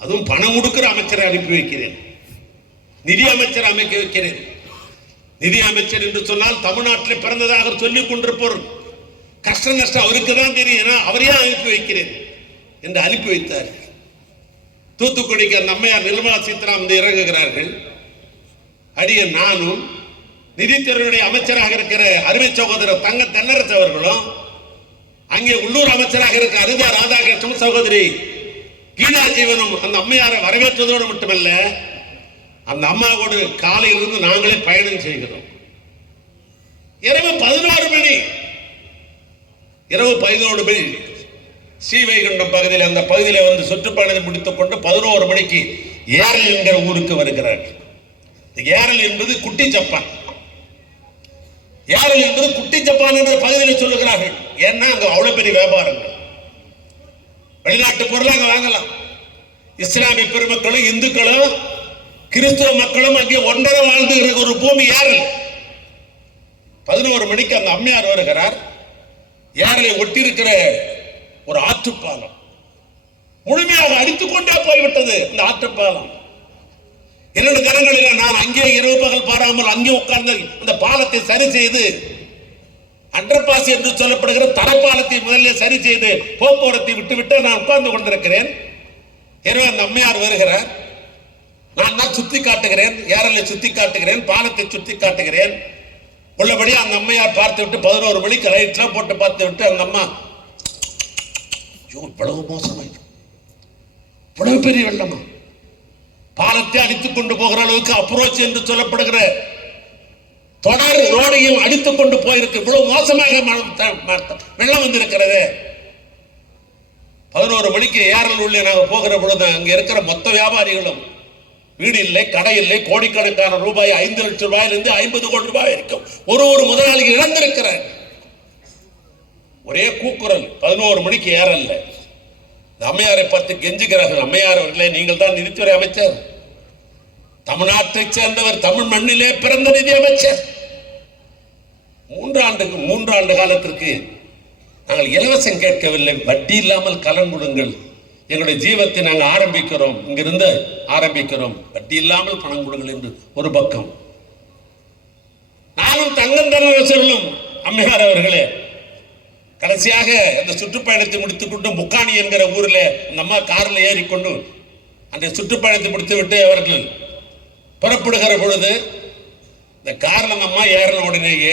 அதுவும் பணம் கொடுக்கிற அமைச்சரை அனுப்பி வைக்கிறேன், நிதி அமைச்சர் அமைக்க வைக்கிறேன். நிதி அமைச்சர் என்று சொன்னால் தமிழ்நாட்டில் பிறந்ததாக சொல்லிக் கொண்டிருப்போர் கஷ்ட நஷ்டம் அவருக்கு தான் தெரியும், அவரையே அனுப்பி வைக்கிறேன் என்று அனுப்பி வைத்தார். தூத்துக்குடிக்கு அந்த அம்மையார் நிர்மலா சீதாராமன் இறங்குகிறார்கள். அடிய நானும் நிதித்துறையுடைய அமைச்சராக இருக்கிற அருமை சகோதரர் தங்க தென்னரசு அவர்களும், அங்கே உள்ளூர் அமைச்சராக இருக்கிற அருதா ராதாகிருஷ்ணன் சகோதரி கீதா ஜீவனும் அந்த அம்மையாரை வரவேற்றதோடு மட்டுமல்ல, அந்த அம்மாவோடு காலையிலிருந்து நாங்களே பயணம் செய்கிறோம். இரவு 11 மணி ஸ்ரீவைகுண்டம் பகுதியில், அந்த பகுதியில் வந்து சுற்றுப்பயணத்தை முடித்துக் கொண்டு 11 மணிக்கு ஏரல் என்கிற ஊருக்கு வருகிறார்கள். ஏரல் என்பது குட்டி ஜப்பான். ஏரல் என்பது குட்டி ஜப்பான் என்ற பகுதியில் சொல்லுகிறார்கள். ஏன்னா அங்க அவ்வளவு பெரிய வியாபாரங்கள், வெளிநாட்டு பொருள் அங்க வாங்கலாம். இஸ்லாமிய பெருமக்களும் இந்துக்களும் கிறிஸ்துவ மக்களும் அங்கே ஒன்றரை வாழ்ந்து ஒரு பூமி ஏரல். 11 மணிக்கு அந்த அம்மையார் வருகிறார். ஏரலை ஒட்டி இருக்கிற ஒரு ஆற்றுப்பாலம் முழுமையாக அடித்துக் கொண்டே போய்விட்டது. இந்த ஆற்றுப்பாலம் 2 தினங்களில் நான் அங்கே இரவு பகல் பாராமல் அங்கே உட்கார்ந்து அந்த பாலத்தை சரி செய்து, அண்டர்பாஸ் என்று சொல்லப்படுகிற தரைப்பாலத்தை முதலில் சரி செய்து போக்குவரத்தை விட்டுவிட்டு நான் உட்கார்ந்து கொண்டிருக்கிறேன். எனவே அந்த அம்மையார் வருகிறார். நான் தான் சுத்தி காட்டுகிறேன், ஏரலை சுத்தி காட்டுகிறேன், பாலத்தை சுத்தி காட்டுகிறேன். உள்ளபடி அந்த அம்மையார் பார்த்து விட்டு 11 மணிக்கு லைட்லாம் போட்டு பார்த்து விட்டு அந்த அம்மா, இவ்வளவு மோசமாயிருக்கு, இவ்வளவு பெரிய வெள்ளமா, பாலத்தை அடித்துக் கொண்டு போகிற அளவுக்கு அப்ரோச் என்று சொல்லப்படுகிற தொடர் ரோடையும் அடித்துக் கொண்டு போயிருக்கு, இவ்வளவு மோசமாக வெள்ளம் வந்திருக்கிறது. 11 மணிக்கு ஏரல் உள்ளே நாங்கள் போகிற பொழுது அங்கே இருக்கிற மொத்த வியாபாரிகளும் வீடு இல்லை, கடை இல்லை, கோடிக்கணக்கான ரூபாய் 5 லட்சம் ரூபாயிலிருந்து 50 கோடி ரூபாய் இருக்கும் ஒரு முதலாளிக்கு இழந்திருக்கிறார். ஒரே கூக்குரல் 11 மணிக்கு ஏறல்ல. அம்மையாரை பார்த்து கெஞ்சுகிறார்கள், அம்மையார் அவர்களே, நீங்கள் தான் நிதித்துறை அமைச்சர், தமிழ்நாட்டை சேர்ந்தவர், தமிழ் மண்ணிலே பிறந்த நிதி அமைச்சர். 3 ஆண்டு காலத்திற்கு நாங்கள் இலவசம் கேட்கவில்லை, வட்டி இல்லாமல் கடன் கொடுங்கள், எங்களுடைய ஜீவத்தை நாங்கள் ஆரம்பிக்கிறோம், இங்கிருந்து ஆரம்பிக்கிறோம், வட்டி இல்லாமல் பணம் கொடுங்கள் என்று ஒரு பக்கம். நானும் தங்கம் தர சொல்லும் அம்மையார் அவர்களே, கடைசியாக அந்த சுற்றுப்பயணத்தை முடித்துக் கொண்டு முக்காணி என்கிற ஊரில் அந்த அம்மா காரில் ஏறிக்கொண்டு அந்த சுற்றுப்பயணத்தை முடித்து விட்டு அவர்கள் புறப்படுகிற பொழுது இந்த காரில் அந்த அம்மா ஏறின உடனேயே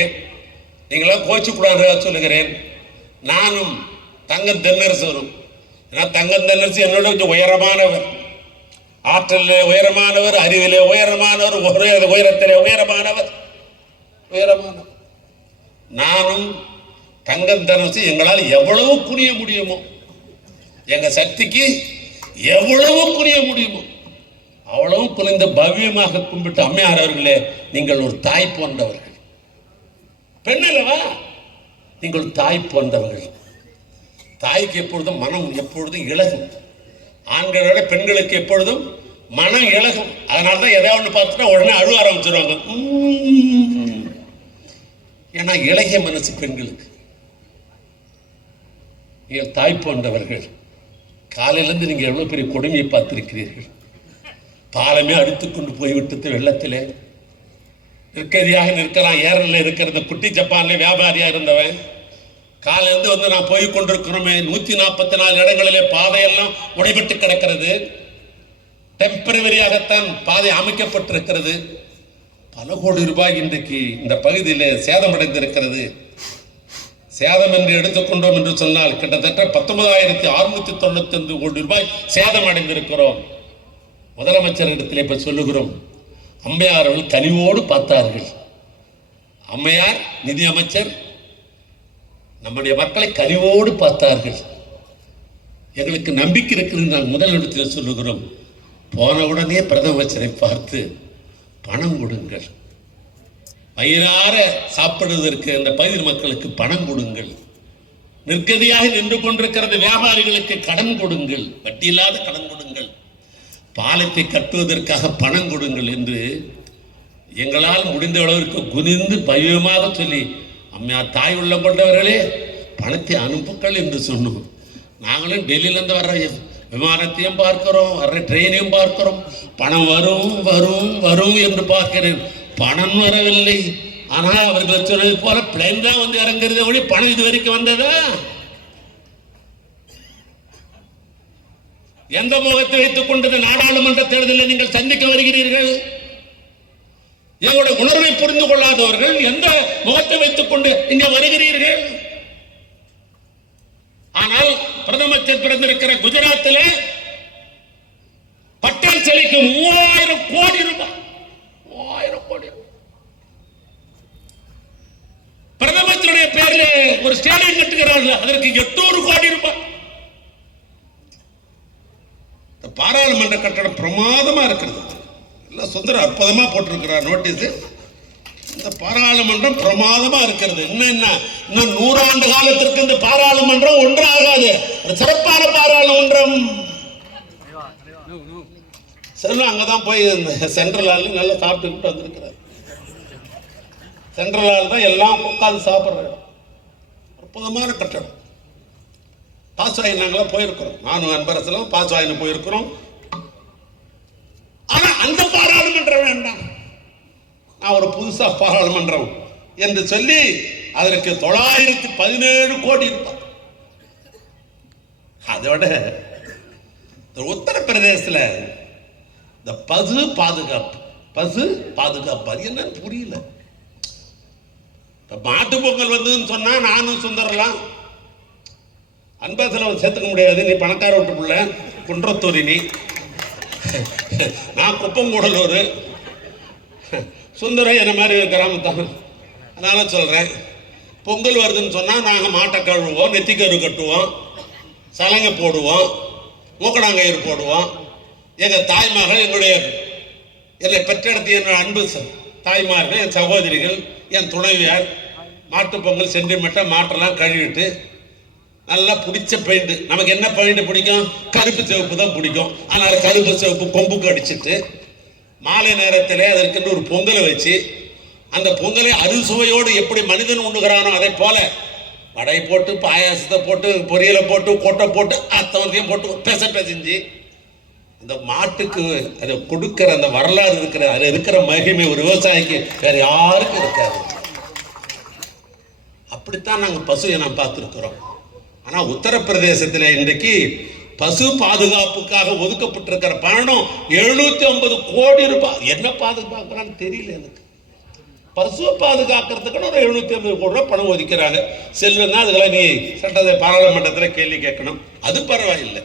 நீங்களாம் கோச்சிக்கூடாது சொல்லுகிறேன். நானும் தங்கம் தென்னரசரும், ஏன்னா தங்கம் தென்னரசு என்னோட கொஞ்சம் உயரமானவர், ஆற்றலில் உயரமானவர், அறிவிலே உயரமானவர், உயரத்திலே உயரமானவர். நானும் தங்கம் தென்னரசு எங்களால் எவ்வளவு குனிய முடியுமோ, எங்க சக்திக்கு எவ்வளவு குனிய முடியுமோ அவ்வளவு குனிந்த பவ்யமாக கும்பிட்டு, அம்மையார் அவர்களே நீங்கள் ஒரு தாய் போன்றவர்கள், பெண் அல்லவா, நீங்கள் தாய் போன்றவர்கள். தாய்க்கு எப்பொழுதும் மனம் எப்பொழுதும் இழகும், ஆண்களோட பெண்களுக்கு எப்பொழுதும் மனம் இழகும். அதனால்தான் எதாவது ஒன்று பார்த்துட்டா உடனே அழுவ ஆரம்பிச்சிருவாங்க. ஏன்னா இளைய மனசு பெண்களுக்கு. நீங்கள் தாய் போன்றவர்கள். காலையிலேருந்து நீங்கள் எவ்வளோ பெரிய கொடுமையை பார்த்திருக்கிறீர்கள். பாலமே அடித்துக்கொண்டு போய்விட்டது வெள்ளத்திலே. நிற்கதியாக நிற்கலாம். ஏரலில் இருக்கிறது குட்டி ஜப்பான்ல வியாபாரியா இருந்தவன் காலையிலிருந்து வந்து நான் போய் கொண்டிருக்கிறோமே, 144 இடங்களிலே பாதையெல்லாம் உடைபட்டு கிடக்கிறது. டெம்பரவரியாகத்தான் பாதை அமைக்கப்பட்டிருக்கிறது. பல கோடி ரூபாய் இன்றைக்கு இந்த பகுதியில் சேதமடைந்திருக்கிறது. சேதம் என்று எடுத்துக்கொண்டோம் என்று சொன்னால் கிட்டத்தட்ட 19,695 கோடி ரூபாய் சேதம் அடைந்திருக்கிறோம். முதலமைச்சரிடத்தில் இப்ப சொல்லுகிறோம், அம்மையார் அவர்கள் கனிவோடு பார்த்தார்கள். அம்மையார் நிதி அமைச்சர் நம்முடைய மக்களை கனிவோடு பார்த்தார்கள். எங்களுக்கு நம்பிக்கை இருக்கிறது. நாங்கள் முதலிடத்தில் சொல்லுகிறோம், போன உடனே பிரதமரை பார்த்து பணம் கொடுங்கள், வயிறார சாப்பிடுவதற்கு அந்த பகுதி மக்களுக்கு பணம் கொடுங்கள், நிற்கதியாக நின்று கொண்டிருக்கிறது வியாபாரிகளுக்கு கடன் கொடுங்கள், வட்டி இல்லாத கடன் கொடுங்கள், பாலத்தை கட்டுவதற்காக பணம் கொடுங்கள் என்று எங்களால் முடிந்த அளவிற்கு குனிந்து பையமாக சொல்லி, அம்மையார் தாய் உள்ள கொண்டவர்களே பணத்தை அனுப்புங்கள் என்று சொன்னோம். நாங்களும் டெல்லியிலேருந்து வர்ற விமானத்தையும் பார்க்கிறோம், வர்ற ட்ரெயினையும் பார்க்கிறோம். பணம் வரும் வரும் வரும் என்று பார்க்கிறேன், பணம் வரவில்லை. ஆனால் அவர்கள் சொன்னது போல பிளேன் தான் வந்து இறங்குறத ஒளி பணம் இது வரைக்கும் வந்ததா? எந்த முகத்தை வைத்துக் கொண்டது நாடாளுமன்ற தேர்தலில் நீங்கள் சந்திக்க வருகிறீர்கள்? எங்களுடைய உணர்வை புரிந்து கொள்ளாதவர்கள் எந்த முகத்தை வைத்துக் கொண்டு இங்கே வருகிறீர்கள்? ஆனால் பிரதமர் பிறந்திருக்கிற குஜராத்தில் பட்டேல் சிலைக்கு 3000 கோடி ரூபாய், 3000 கோடி பிரதமருடைய பேரில் ஒரு ஸ்டேடியம் கட்டுகிறார்கள், அதற்கு 800 கோடி ரூபாய். பாராளுமன்ற கட்டடம் பிரமாதமா இருக்கிறது. எல்லாம் சுந்தர அற்புதமா போட்டிருக்கிறார் நோட்டீஸ். இந்த பாராளுமன்றம் பிரமாதமா இருக்கிறது. இன்னும் 100 ஆண்டு காலத்திற்கு இந்த பாராளுமன்றம் ஒன்றாகாது. சிறப்பான பாராளுமன்றம். அங்கதான் போய் சென்ட்ரல் ஹால் நல்லா சாப்பிட்டுக்கிட்டு வந்திருக்கிறார். சென்ட்ரல் ஹால் தான் எல்லாம் உட்காந்து சாப்பிட்ற இடம். அற்புதமான கட்டடம். பாஸ்வாயி நாங்களாம் போயிருக்கிறோம், நானும் அன்பரசெல்லாம் பாஸ்வாயின்னு போயிருக்கிறோம். ஆனா அந்த பாராளுமன்றம் வேண்டாம், நான் ஒரு புதுசா பாராளுமன்றம் என்று சொல்லி அதற்கு 917 கோடி ரூபாய். அதோட உத்தரப்பிரதேசத்தில் இந்த பசு பாதுகாப்பு அது என்னன்னு புரியல. மாட்டு பொங்கல் வந்ததுன்னு சொன்னா நானும் சுந்தரலாம் அன்பரசில் சேர்த்துக்க முடியாது. நீ பணக்கார விட்டு பிள்ளை, குன்றத்தூரி, நீ நான் குப்பங்கூடலூர், சுந்தரம் என்ன மாதிரி ஒரு கிராமத்தான். அதனால சொல்கிறேன், பொங்கல் வருதுன்னு சொன்னால் நாங்கள் மாட்டை கழுவுவோம், நெத்திக்கரு கட்டுவோம், சலங்கை போடுவோம், மூக்கடாங்கயிறு போடுவோம். எங்கள் தாய்மார்கள், என்னை பெற்றெடுத்து என்னோட அன்பு தாய்மார்கள், என் சகோதரிகள், என் துணைவியார் மாட்டு பொங்கல் சென்டிமெண்ட்டாக மாட்டெல்லாம் கழுவிட்டு நல்லா பிடிச்ச பெயிண்ட். நமக்கு என்ன பெயிண்ட் பிடிக்கும்? கருப்பு சிவப்பு தான் பிடிக்கும். அதனால கருப்பு சிவப்பு கொம்புக்கு அடிச்சுட்டு மாலை நேரத்தில் அதற்கென்று ஒரு பொங்கலை வச்சு, அந்த பொங்கலை அறுசுவையோடு எப்படி மனிதன் உண்ணுகிறானோ அதை போல வடை போட்டு, பாயாசத்தை போட்டு, பொரியலை போட்டு, கொட்டை போட்டு, அத்தவத்தையும் போட்டு பெசஞ்சு அந்த மாட்டுக்கு அதை கொடுக்கிற அந்த வரலாறு இருக்கிற, அதில் இருக்கிற மகிமை ஒரு விவசாயிக்கு வேற யாருக்கும் இருக்காது. அப்படித்தான் நாங்கள் பசுவை நாம் பார்த்துருக்கிறோம். ஆனால் உத்தரப்பிரதேசத்தில் இன்றைக்கு பசு பாதுகாப்புக்காக ஒதுக்கப்பட்டிருக்கிற பணம் 750 கோடி ரூபாய். என்ன பாதுகாக்கிறான்னு தெரியல எனக்கு. பசுவை பாதுகாக்கிறதுக்குன்னு ஒரு 750 கோடி ரூபாய் பணம் ஒதுக்கிறாங்க. செல்வன்னா அதுக்கெல்லாம் நீ சட்டத்தை பாராளுமன்றத்தில் கேள்வி கேட்கணும். அது பரவாயில்லை.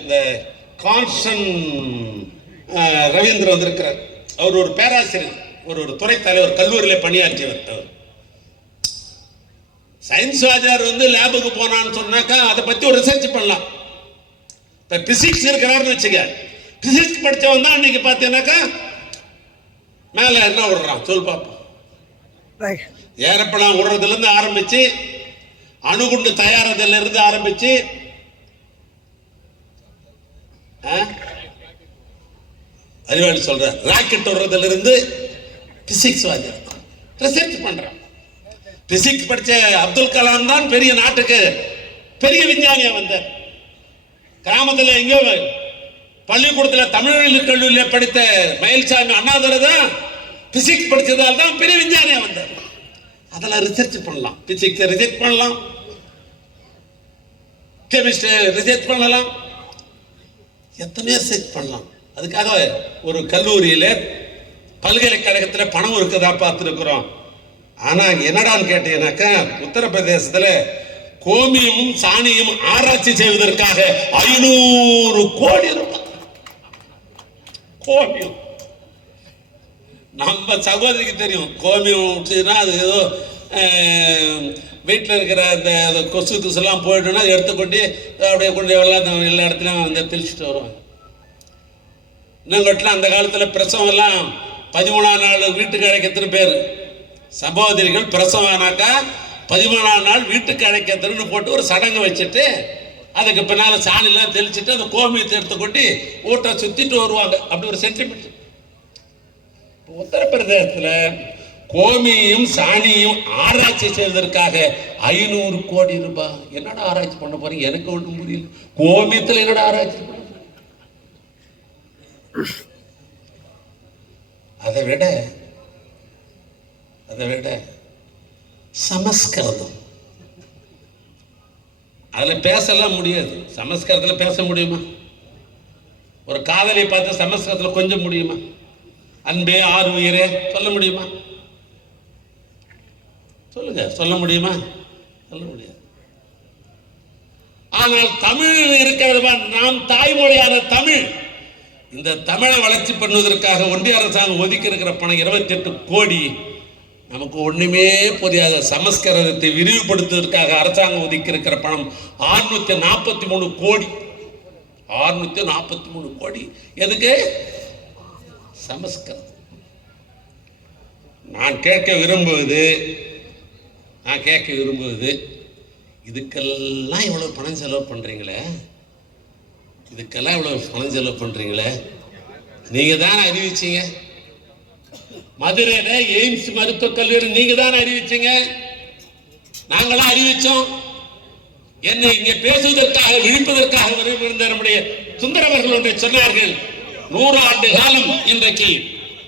இந்த கான்ஸ்டன் ரவீந்திரன் வந்திருக்கிறார். அவர் ஒரு பேராசிரியர், ஒரு துறை தலைவர், கல்லூரியில் பணியாற்றியவர். அவர் சயின்ஸ் வாஜார் லேபுக்கு போனான்னு சொன்னாக்கா அதை பத்தி ஒரு ரிசர்ச் பண்ணலாம். பிசிக்ஸ் இருக்கிறாருன்னு வச்சுக்க, பிசிக்ஸ் படிச்சவன் தான் இன்னைக்கு பார்த்தீங்கன்னாக்கா மேல என்ன விடுறான் சொல் பார்ப்போம். ஏரோப்ளேன் விடுறதுல இருந்து ஆரம்பிச்சு, அணுகுண்டு தயாரிதல இருந்து ஆரம்பிச்சு, அறிவாளி சொல்ற ராக்கெட் விடுறதுல இருந்து பிசிக்ஸ் வாஜார் ரிசர்ச் பண்றான். பிசிக்ஸ் படிச்ச அப்துல் கலாம் தான் பெரிய நாட்டுக்கு பெரிய விஞ்ஞானியா வந்தார். கிராமத்தில் எங்கேயோ பள்ளிக்கூடத்தில் தமிழ் கல்லூரியில் படித்த மயில்சாமி அண்ணாதுரை தான் பிசிக்ஸ் படிச்சதால் தான் பெரிய விஞ்ஞானியா வந்தார். அதெல்லாம் ரிசர்ச் பண்ணலாம். பிசிக்ஸ் ரிசர்ச் பண்ணலாம், கெமிஸ்ட்ரி ரிசர்ச் பண்ணலாம், எத்தனையோ ரிசர்ச் பண்ணலாம். அதுக்காக ஒரு கல்லூரியில் பல்கலைக்கழகத்தில் பணம் இருக்குதா பார்த்துருக்குறோம். ஆனா என்னடான்னு கேட்டீங்கன்னாக்கா உத்தரப்பிரதேசத்துல கோமியமும் சாணியும் ஆராய்ச்சி செய்வதற்காக 500 கோடி ரூபாய். கோமியம் நம்ம சகோதரிக்கு தெரியும். கோமியம் அது ஏதோ வீட்டில் இருக்கிற அந்த கொசு துசுலாம் போயிட்டோம்னா எடுத்துக்கொண்டு அப்படியே கொண்டு எல்லாம் எல்லா இடத்துலையும் தெளிச்சுட்டு வருவாங்க. இன்னும் அந்த காலத்தில் பிரசவம் எல்லாம் 13ஆம் நாள் வீட்டுக்கு அழைக்க எத்தனை பேர் சகோதரிகள் பிரசவம்னாக்கா 13ஆம் நாள் வீட்டுக்கு அழைக்கிறதுன்னு போட்டு ஒரு சடங்கு வச்சுட்டு அதுக்கு பின்னால சாணிலாம் தெளிச்சுட்டு அந்த கோமியத்தை எடுத்துக்கொண்டு ஊட்ட சுத்திட்டு வருவாங்க. அப்படி ஒரு சென்டிமெண்ட். உத்தரப்பிரதேசத்தில் கோமியும் சாணியும் ஆராய்ச்சி செய்வதற்காக 500 கோடி ரூபாய். என்னடா ஆராய்ச்சி பண்ண போறீங்க? எனக்கு ஒன்றும் புரியல. கோமியத்தில் என்னடா ஆராய்ச்சி பண்ண? அதை விட சமஸ்கிருதம், அதுல பேசலாம் முடியாது. சமஸ்கிருதத்தில் பேச முடியுமா? ஒரு காதலை பார்த்து சமஸ்கிருதத்தில் கொஞ்சம் முடியுமா? அன்பே ஆறு உயிரே சொல்ல முடியுமா? சொல்லுங்க, சொல்ல முடியுமா? சொல்ல முடியாது. ஆனால் தமிழ் இருக்கிறது, நாம் தாய்மொழியான தமிழ், இந்த தமிழை வளர்ச்சி பண்ணுவதற்காக ஒன்றிய அரசாங்கம் ஒதுக்கி இருக்கிற பணம் 28 கோடி. நமக்கு ஒண்ணுமே புரியாத சமஸ்கிருதத்தை விரிவுபடுத்துவதற்காக அரசாங்கம் ஒதுக்கி இருக்கிற பணம் 643 கோடி. 643 கோடி எதுக்கு? சமஸ்கிருதம். நான் கேட்க விரும்புவது இதுக்கெல்லாம் இவ்வளவு பணம் செலவு பண்றீங்களே, நீங்க தானே அறிவிச்சீங்க. மதுரையில எய்ம்ஸ் மருத்துவக் கல்லூரி நீங்க தானே அறிவிச்சீங்க. நாங்களாம் அறிவிச்சோம். என்னை இங்கே பேசுவதற்காக விழிப்பதற்காக வருகின்ற நம்முடைய சுந்தரவர்கள் ஒன்றை சொன்னார்கள். 100 ஆண்டு காலம் இன்றைக்கு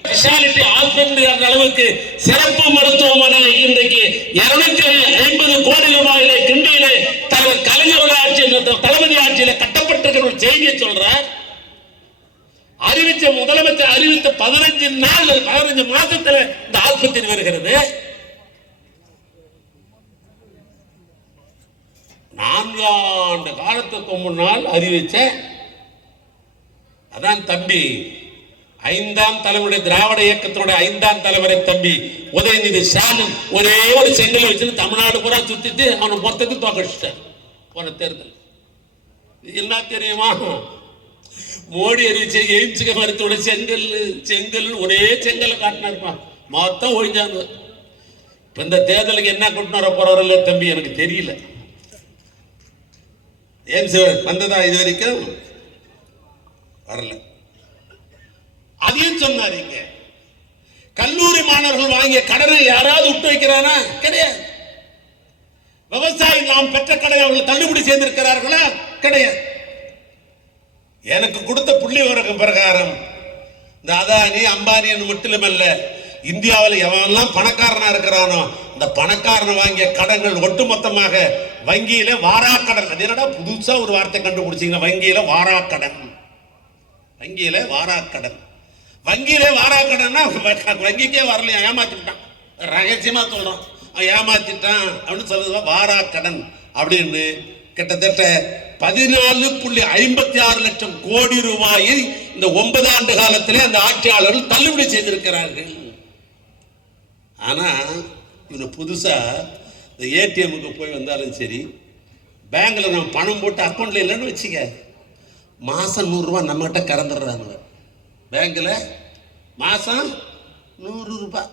ஸ்பெஷாலிட்டி ஹாஸ்பிட்டல் அளவுக்கு சிறப்பு மருத்துவமனை இன்றைக்கு 250 கோடி ரூபாயிலே கிண்டியிலே தலைவர் கலைஞர் ஆட்சியில் தளபதி ஆட்சியில் கட்டப்பட்டிருக்கிற ஒரு செய்தியை சொல்றார். அறிவிச்ச முதலமைச்சர் அறிவித்த 15 மாதத்துல இந்த ஆஸ்பத்திரி வருகிறது. 4 ஆண்டு காலத்துக்கு முன்னால் அறிவிச்ச அதான் தம்பி 5ஆம் தலைமுறை திராவிட இயக்கத்தினுடைய 5ஆம் தலைமுறை தம்பி உதயநிதி ஸ்டாலின் ஒரே ஒரு செங்கல் வச்சு தமிழ்நாடு பூரா சுத்திட்டு அவனை மொத்தத்தை தோக்கடிச்சிட்டார் போன தேர்தல். என்ன தெரியுமா? மோடி அறிவிச்ச எய்ம்ஸ் மருத்துவ செங்கல் ஒரே செங்கலை காட்டினாருப்பா, மொத்தம் ஒழிஞ்சாங்க. இப்ப இந்த தேர்தலுக்கு என்ன கொண்டு வர போறவரல்ல தம்பி எனக்கு தெரியல. எய்ம்ஸ் வந்ததா இது வரைக்கும் வரல. அதையும் சொன்னார். இங்க கல்லூரி மாணவர்கள் வாங்கிய கடனை யாராவது விட்டு வைக்கிறானா? கிடையாது. விவசாயி நாம் பெற்ற கடனை அவர்கள் தள்ளுபடி செய்திருக்கிறார்களா? கிடையாது. எனக்கு கொடுத்த புள்ளி விவரம் பிரகாரம் இந்த அதானி அம்பானி மட்டுமல்ல, இந்தியாவில் எவெல்லாம் பணக்காரனா இருக்கிறானோ இந்த பணக்காரனை வாங்கிய கடன்கள் ஒட்டுமொத்தமாக வங்கியில வாராக்கடன். அது என்னடா புதுசா ஒரு வார்த்தை கண்டுபிடிச்சீங்க, வங்கியில வாராக்கடன். வங்கியிலே வாராக்கடன்னா வங்கிக்கே வரலையா, ஏமாத்திட்டான். ரகசியமா சொல்றான், ஏமாத்திட்டான் அப்படின்னு சொல்றது வாராக்கடன் அப்படின்னு. கிட்டத்தட்ட 14.56 லட்சம் கோடி ரூபாயை இந்த 9 ஆண்டு காலத்திலே அந்த ஆட்சியாளர்கள் தள்ளுபடி செய்திருக்கிறார்கள். ஆனா இது புதுசா இந்த ஏடிஎம்முக்கு போய் வந்தாலும் சரி, பேங்க்ல நம்ம பணம் போட்டு அக்கௌண்ட்ல இல்லைன்னு வச்சுக்க, மாசம் 100 ரூபாய் நம்ம கிட்ட கறந்துடுறாங்க. பேங்க்ல மாசம் 100 ரூபாய்.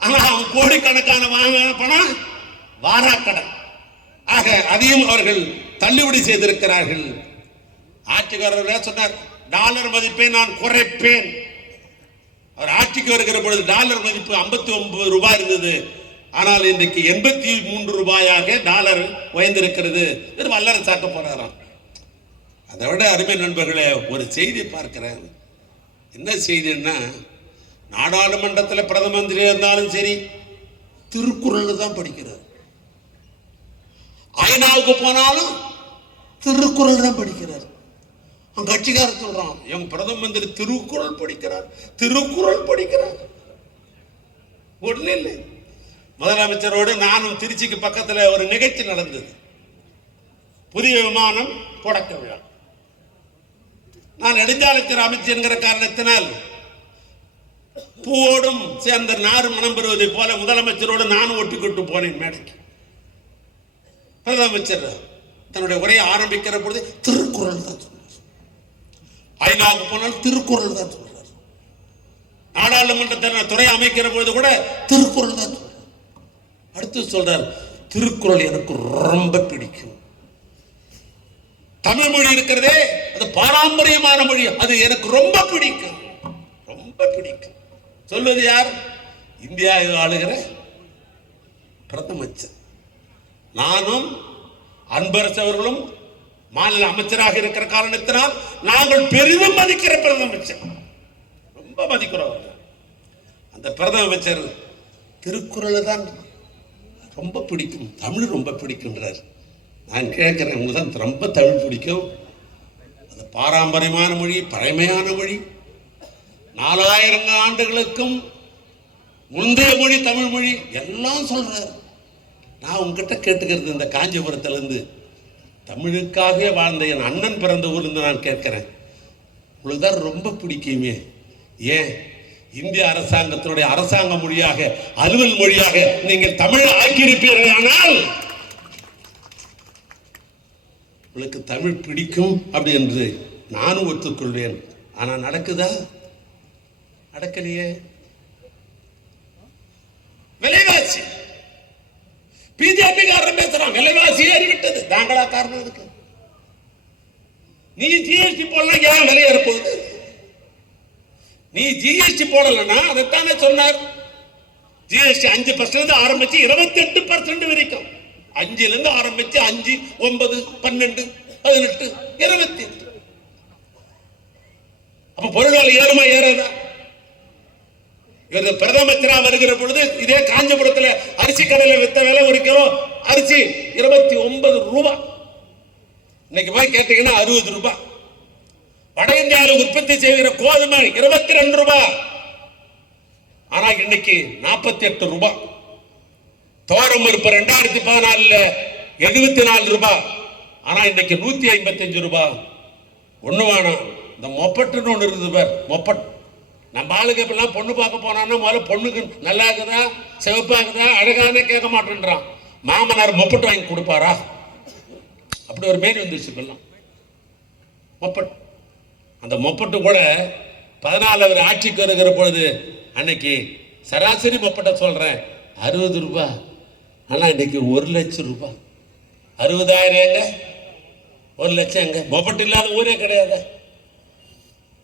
ஆனா அவன் கோடிக்கணக்கான வாங்கின பணம் வாராக்கடன். ஆக அதையும் அவர்கள் தள்ளுபடி செய்திருக்கிறார்கள். ஆட்சிக்காரர் சொன்னார், டாலர் மதிப்பை நான் குறைப்பேன். அவர் ஆட்சிக்கு வருகிற பொழுது டாலர் மதிப்பு 59 ரூபாய் இருந்தது. ஆனால் இன்றைக்கு 83 ரூபாயாக டாலர் உயர்ந்திருக்கிறது. வல்லரசாக்க போறாராம். அதை விட அருமை நண்பர்களே, ஒரு செய்தி பார்க்கிறேன். என்ன செய்தின்னா, நாடாளுமன்றத்தில் பிரதம மந்திரி இருந்தாலும் சரி திருக்குறள் தான் படிக்கிறார். ஐநாவுக்கு போனாலும் திருக்குறள் தான் படிக்கிறார். அவன் கட்சிக்காரர் சொல்றான், என் பிரதம மந்திரி திருக்குறள் படிக்கிறார், திருக்குறள் படிக்கிறார். ஒண்ணு இல்லை. முதலமைச்சரோடு நானும் திருச்சிக்கு பக்கத்தில் ஒரு நிகழ்ச்சி நடந்தது. புதிய விமானம் தொடக்க விழா. நான் நெடுஞ்சாலைத்துறை அமைச்சர் என்கிற காரணத்தினால் பூவோடும் சேர்ந்த நாறு மனம் பெறுவதை போல முதலமைச்சரோடு நானும் ஒட்டிக்கொண்டு போனேன் மேடைக்கு. முதலமைச்சர் தன்னுடைய உரையை ஆரம்பிக்கிற பொழுது திருக்குறள் தான் சொன்னார். ஐநாவுக்கு போனால் திருக்குறள் தான் சொல்றார். நாடாளுமன்றத்தில் துறை அமைக்கிற பொழுது கூட திருக்குறள் தான் சொல்றார். அடுத்து சொல்றார், திருக்குறள் எனக்கு ரொம்ப பிடிக்கும். தமிழ் மொழி இருக்கிறதே, அது பாரம்பரியமான மொழி, அது எனக்கு ரொம்ப பிடிக்கும், ரொம்ப பிடிக்கும். சொல்வது யார்? இந்தியா ஆளுகிற பிரதமர். நானும் அன்பரசு அவர்களும் மாநில அமைச்சராக இருக்கிற காரணத்தினால் நாங்கள் பெரிதும் மதிக்கிற பிரதமர், ரொம்ப மதிக்கிறோம். அந்த பிரதமர் திருக்குறளை தான் ரொம்ப பிடிக்கும், தமிழ் ரொம்ப பிடிக்கும்ன்றார். நான் கேட்கிறேன், உங்களுக்கு தான் ரொம்ப தமிழ் பிடிக்கும்? அது பாரம்பரியமான மொழி, பழமையான மொழி, 4000 ஆண்டுகளுக்கும் முந்தைய மொழி தமிழ் மொழி எல்லாம் சொல்றாரு. நான் உங்ககிட்ட கேட்டுக்கிறது, இந்த காஞ்சிபுரத்திலிருந்து தமிழுக்காகவே வாழ்ந்த என் அண்ணன் பிறந்த ஊர்லேருந்து நான் கேட்கிறேன், உங்களுக்கு தான் ரொம்ப பிடிக்குமே, ஏன் இந்திய அரசாங்கத்தினுடைய அரசாங்க மொழியாக, அலுவல் மொழியாக நீங்கள் தமிழை ஆக்கியிருப்பீர்கள், ஆனால் உங்களுக்கு தமிழ் பிடிக்கும் அப்படி என்று நானும் ஒத்துக்கொள்வேன். ஆனால் நடக்குதா? நடக்கலையே. விலைவாசி பிஜேபி காரன் பேசுறான், விலைவாசி ஏறிவிட்டது. தாங்களா காரணம் இருக்கு? நீ ஜிஎஸ்டி போடலாம், ஏன் விலை ஏறப்போகுது? நீ ஜிஎஸ்டி போடலன்னா அதைத்தானே சொன்னார். ஜிஎஸ்டி 5% ஆரம்பிச்சு 28% வரைக்கும், 5 ஆரம்பிச்சு 5, 9, 12, 18, 28. அப்ப பொருளாதார ஏறுமா ஏறாதா? இவர் பிரதமரா வருகிற பொழுது இதே காஞ்சிபுரத்தில் அரிசி கடையில் வித்த விலை 1 கிலோ அரிசி 29 ரூபாய். இன்னைக்கு போய் கேட்டீங்கன்னா 60 ரூபாய். வட இந்தியாவில் உற்பத்தி செய்கிற கோதுமை 22 ரூபாய். ஆனா இன்னைக்கு 48 ரூபாய். தோரம் பருப்பு 2014 74 ரூபாய். ஆனா இன்னைக்கு 155 ரூபாய். ஒண்ணு வேணும், இந்த மொப்பட்டுன்னு ஒண்ணு இருக்குது பார், மொப்பட். நம்ம ஆளுக்கு இப்பெல்லாம் பொண்ணு பார்க்க போனான்னா முதல்ல பொண்ணுக்கு நல்லா இருக்குதா, சிவப்பா இருக்குதா, அழகானே கேட்க மாட்டேன்றான். மாமனார் மொப்பட்டு வாங்கி கொடுப்பாரா? அப்படி ஒரு மாரி வந்துருச்சு இப்பெல்லாம் மொப்பட். அந்த மொப்பட்டு கூட 14 ஆட்சிக்கு வருகிற பொழுது அன்னைக்கு சராசரி மொப்பட்டை சொல்றேன் 60 ரூபாய். ஆனா இன்னைக்கு 1 லட்சம் ரூபாய். 60,000 எங்க, 1 லட்சம் எங்க? மொப்பட்டு இல்லாத ஊரே கிடையாது.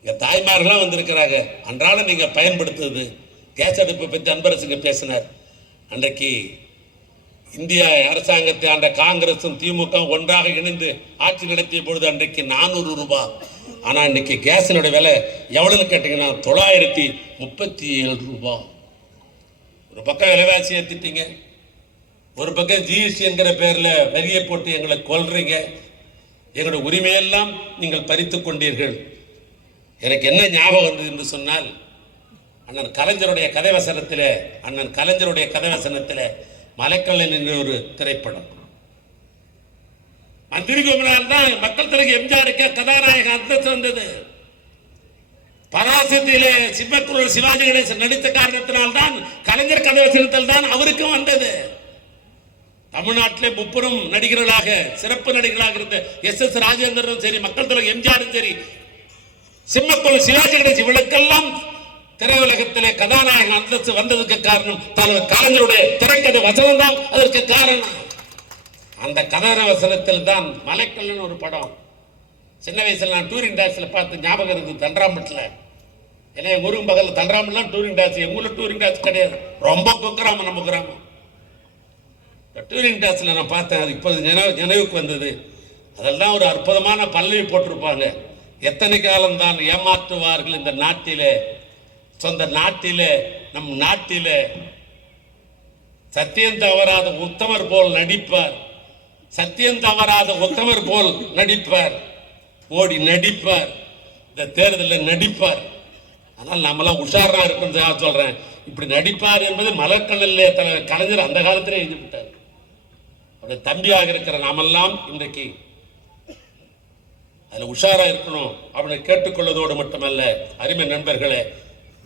இங்க தாய்மார்கள்லாம் வந்திருக்கிறாங்க. அன்றாடம் நீங்க பயன்படுத்துவது கேஸ் அடுப்பை பற்றி அன்பரசுங்க பேசினார். அன்றைக்கு இந்திய அரசாங்கத்தை ஆண்ட காங்கிரசும் திமுக ஒன்றாக இணைந்து ஆட்சி நடத்திய பொழுது அன்றைக்கு 400 ரூபாய். ஆனா இன்னைக்கு கேஸினுடைய விலை எவ்வளவுன்னு கேட்டீங்கன்னா 937 ரூபாய். ஒரு பக்கம் விலைவாசி ஏற்றிட்டீங்க, ஒரு பக்கம் ஜிஎஸ்டி என்கிற பேர்ல வரியை போட்டு எங்களை கொல்றீங்க, எங்களுடைய உரிமையெல்லாம் நீங்கள் பறித்து கொண்டீர்கள். எனக்கு என்ன ஞாபகம் வந்தது என்று சொன்னால், அண்ணன் கலைஞருடைய கதைவசனத்திலே மலைக்கல்லன் என்ற ஒரு திரைப்படம். மந்திரி கோபிநாத் தான் மக்கள் தலைவர் எம்ஜிஆருக்கு கதாநாயக அந்தஸ்து வந்தது. பராசத்திலே சிம்மக்குரல் சிவாஜி கணேசன் நடித்த காரணத்தினால்தான் கலைஞர் கதைவசனத்தில் தான் அவருக்கும் வந்தது. தமிழ்நாட்டிலே முப்பெரும் நடிகர்களாக சிறப்பு நடிகர்களாக இருந்த எஸ் ராஜேந்திரனும் சரி, மக்கள் தலைவர் எம்ஜிஆரும் சரி, சிம்மக்குரல் சிவாஜி கணேசன் இவளுக்கெல்லாம் திரையுலகத்திலே கதாநாயக அந்தஸ்து வந்ததுக்கு காரணம் தலைவர் கலைஞருடைய திரைக்கதை வசனம் தான் அதற்கு காரணம். அந்த கதான வசனத்தில் தான் மலைக்கல்லன் ஒரு படம். சின்ன வயசுல நான் டூரிங் டாக்ஸில் பார்த்து ஞாபகம் இருக்குது. தண்டராம்பட்டில் ஏன்னா எங்கள் ஊருக்கு பக்கத்தில் தண்டராம்பட்லாம் டூரிங் டாக்ஸ். எங்கள் ஊரில் டூரிங் டாக்ஸ் கிடையாது, ரொம்ப குக்கிராமம் நம்ம கிராமம். டூரிங் டாக்ஸில் நான் பார்த்தேன், அது இப்போது நினைவுக்கு வந்தது. அதெல்லாம் ஒரு அற்புதமான பல்லவி போட்டிருப்பாங்க. எத்தனை காலம்தான் ஏமாற்றுவார்கள் இந்த நாட்டிலே, சொந்த நாட்டிலே, நம் நாட்டிலே சத்தியம் தவறாத உத்தமர் போல் நடிப்பார், சத்தியம் தவறாத உத்தமர் போல் நடிப்பார், மோடி நடிப்பார், இந்த தேர்தலில் நடிப்பார். ஆனால் நம்மளாம் உஷாரா இருக்குன்னு சொல்றேன். இப்படி நடிப்பார் என்பது மலர்கடலிலே கலைஞர் அந்த காலத்திலே எழுதிவிட்டார். அவருடைய தம்பியாக இருக்கிற நாமெல்லாம் இன்றைக்கு அதில் உஷாரா இருக்கணும் அப்படின்னு கேட்டுக்கொள்வதோடு மட்டுமல்ல, அருமை நண்பர்களே,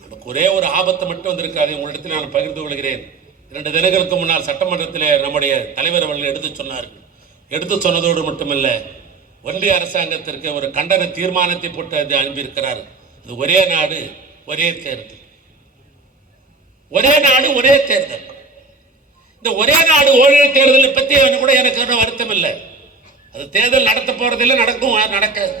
நமக்கு ஒரே ஒரு ஆபத்து மட்டும் வந்திருக்காது. உங்களிடத்தில் நான் பகிர்ந்து கொள்கிறேன். 2 தினங்களுக்கு முன்னால் சட்டமன்றத்தில் நம்முடைய தலைவர் அவர்கள் எடுத்து சொன்னதோடு மட்டுமல்ல, ஒன்றிய அரசாங்கத்திற்கு ஒரு கண்டன தீர்மானத்தை போட்டு அனுப்பியிருக்கிறார். இது ஒரே நாடு ஒரே தேர்தல், ஒரே நாடு ஒரே தேர்தல். இந்த ஒரே நாடு ஒரே தேர்தலை பற்றி கூட எனக்கு வருத்தம் இல்லை. அது தேர்தல் நடத்த போறதில்லை, நடக்காது.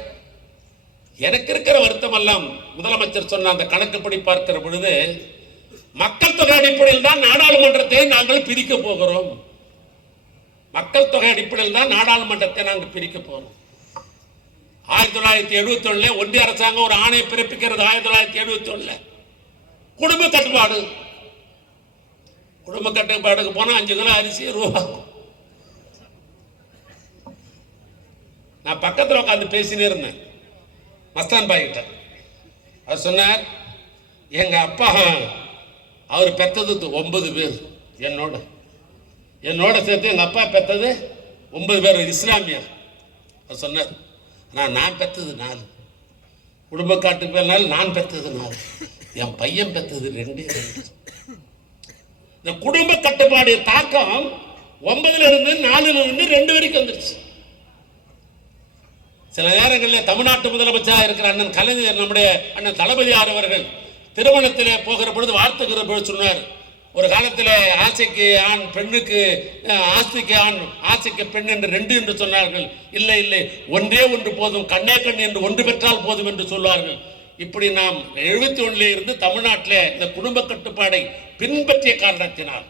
எனக்கு இருக்கிற வருத்தம் எல்லாம் முதலமைச்சர் சொன்ன அந்த கணக்குப்படி பார்க்கிற பொழுது, மக்கள் தொகை அடிப்படையில் தான் நாடாளுமன்றத்தை நாங்கள் பிரிக்க போகிறோம். மக்கள் தொகை அடிப்படையில் தான் நாடாளுமன்றத்தை நாங்கள் பிரிக்க போறோம். 1971 ஒன்றிய அரசாங்கம் ஒரு ஆணையை பிறப்பிக்கிறது. 1971 குடும்ப கட்டுப்பாடுக்கு போனா 5 கிலோ அரிசி ரூபா. நான் பக்கத்தில் உட்காந்து பேசினே இருந்தேன் மஸ்தான் பாய் கிட்ட. அவர் சொன்னார், எங்க அப்பா அவர் பெத்தது 9 பேர், என்னோட சேர்த்து எங்க அப்பா பெத்தது 9 பேர் இஸ்லாமியர். அவர் சொன்னார், நான் பெத்தது 4, குடும்ப கட்டுப்பாடுனால நான் பெத்தது 4, என் பையன் பெத்தது 2. இந்த குடும்ப கட்டுப்பாடு தாக்கம் 9ல இருந்து 4ல இருந்து 2 வரைக்கும் வந்துருச்சு. சில நேரங்களில் தமிழ்நாட்டு முதலமைச்சராக இருக்கிற அண்ணன் கலைஞர், நம்முடைய அண்ணன் தளபதியார் அவர்கள் திருமணத்தில் போகிற பொழுது வாழ்த்துக்கிற பொழுது சொன்னார், ஒரு காலத்தில் ஆசைக்கு ஆண் பெண்ணுக்கு, ஆஸ்திக்கு ஆண் ஆசைக்கு பெண் என்று 2 என்று சொன்னார்கள். இல்லை இல்லை, ஒன்றே ஒன்று போதும், கண்ணே கண் என்று ஒன்று பெற்றால் போதும் என்று சொல்வார்கள். இப்படி நாம் 71 இருந்து தமிழ்நாட்டில் இந்த குடும்ப கட்டுப்பாடை பின்பற்றிய காரணத்தினால்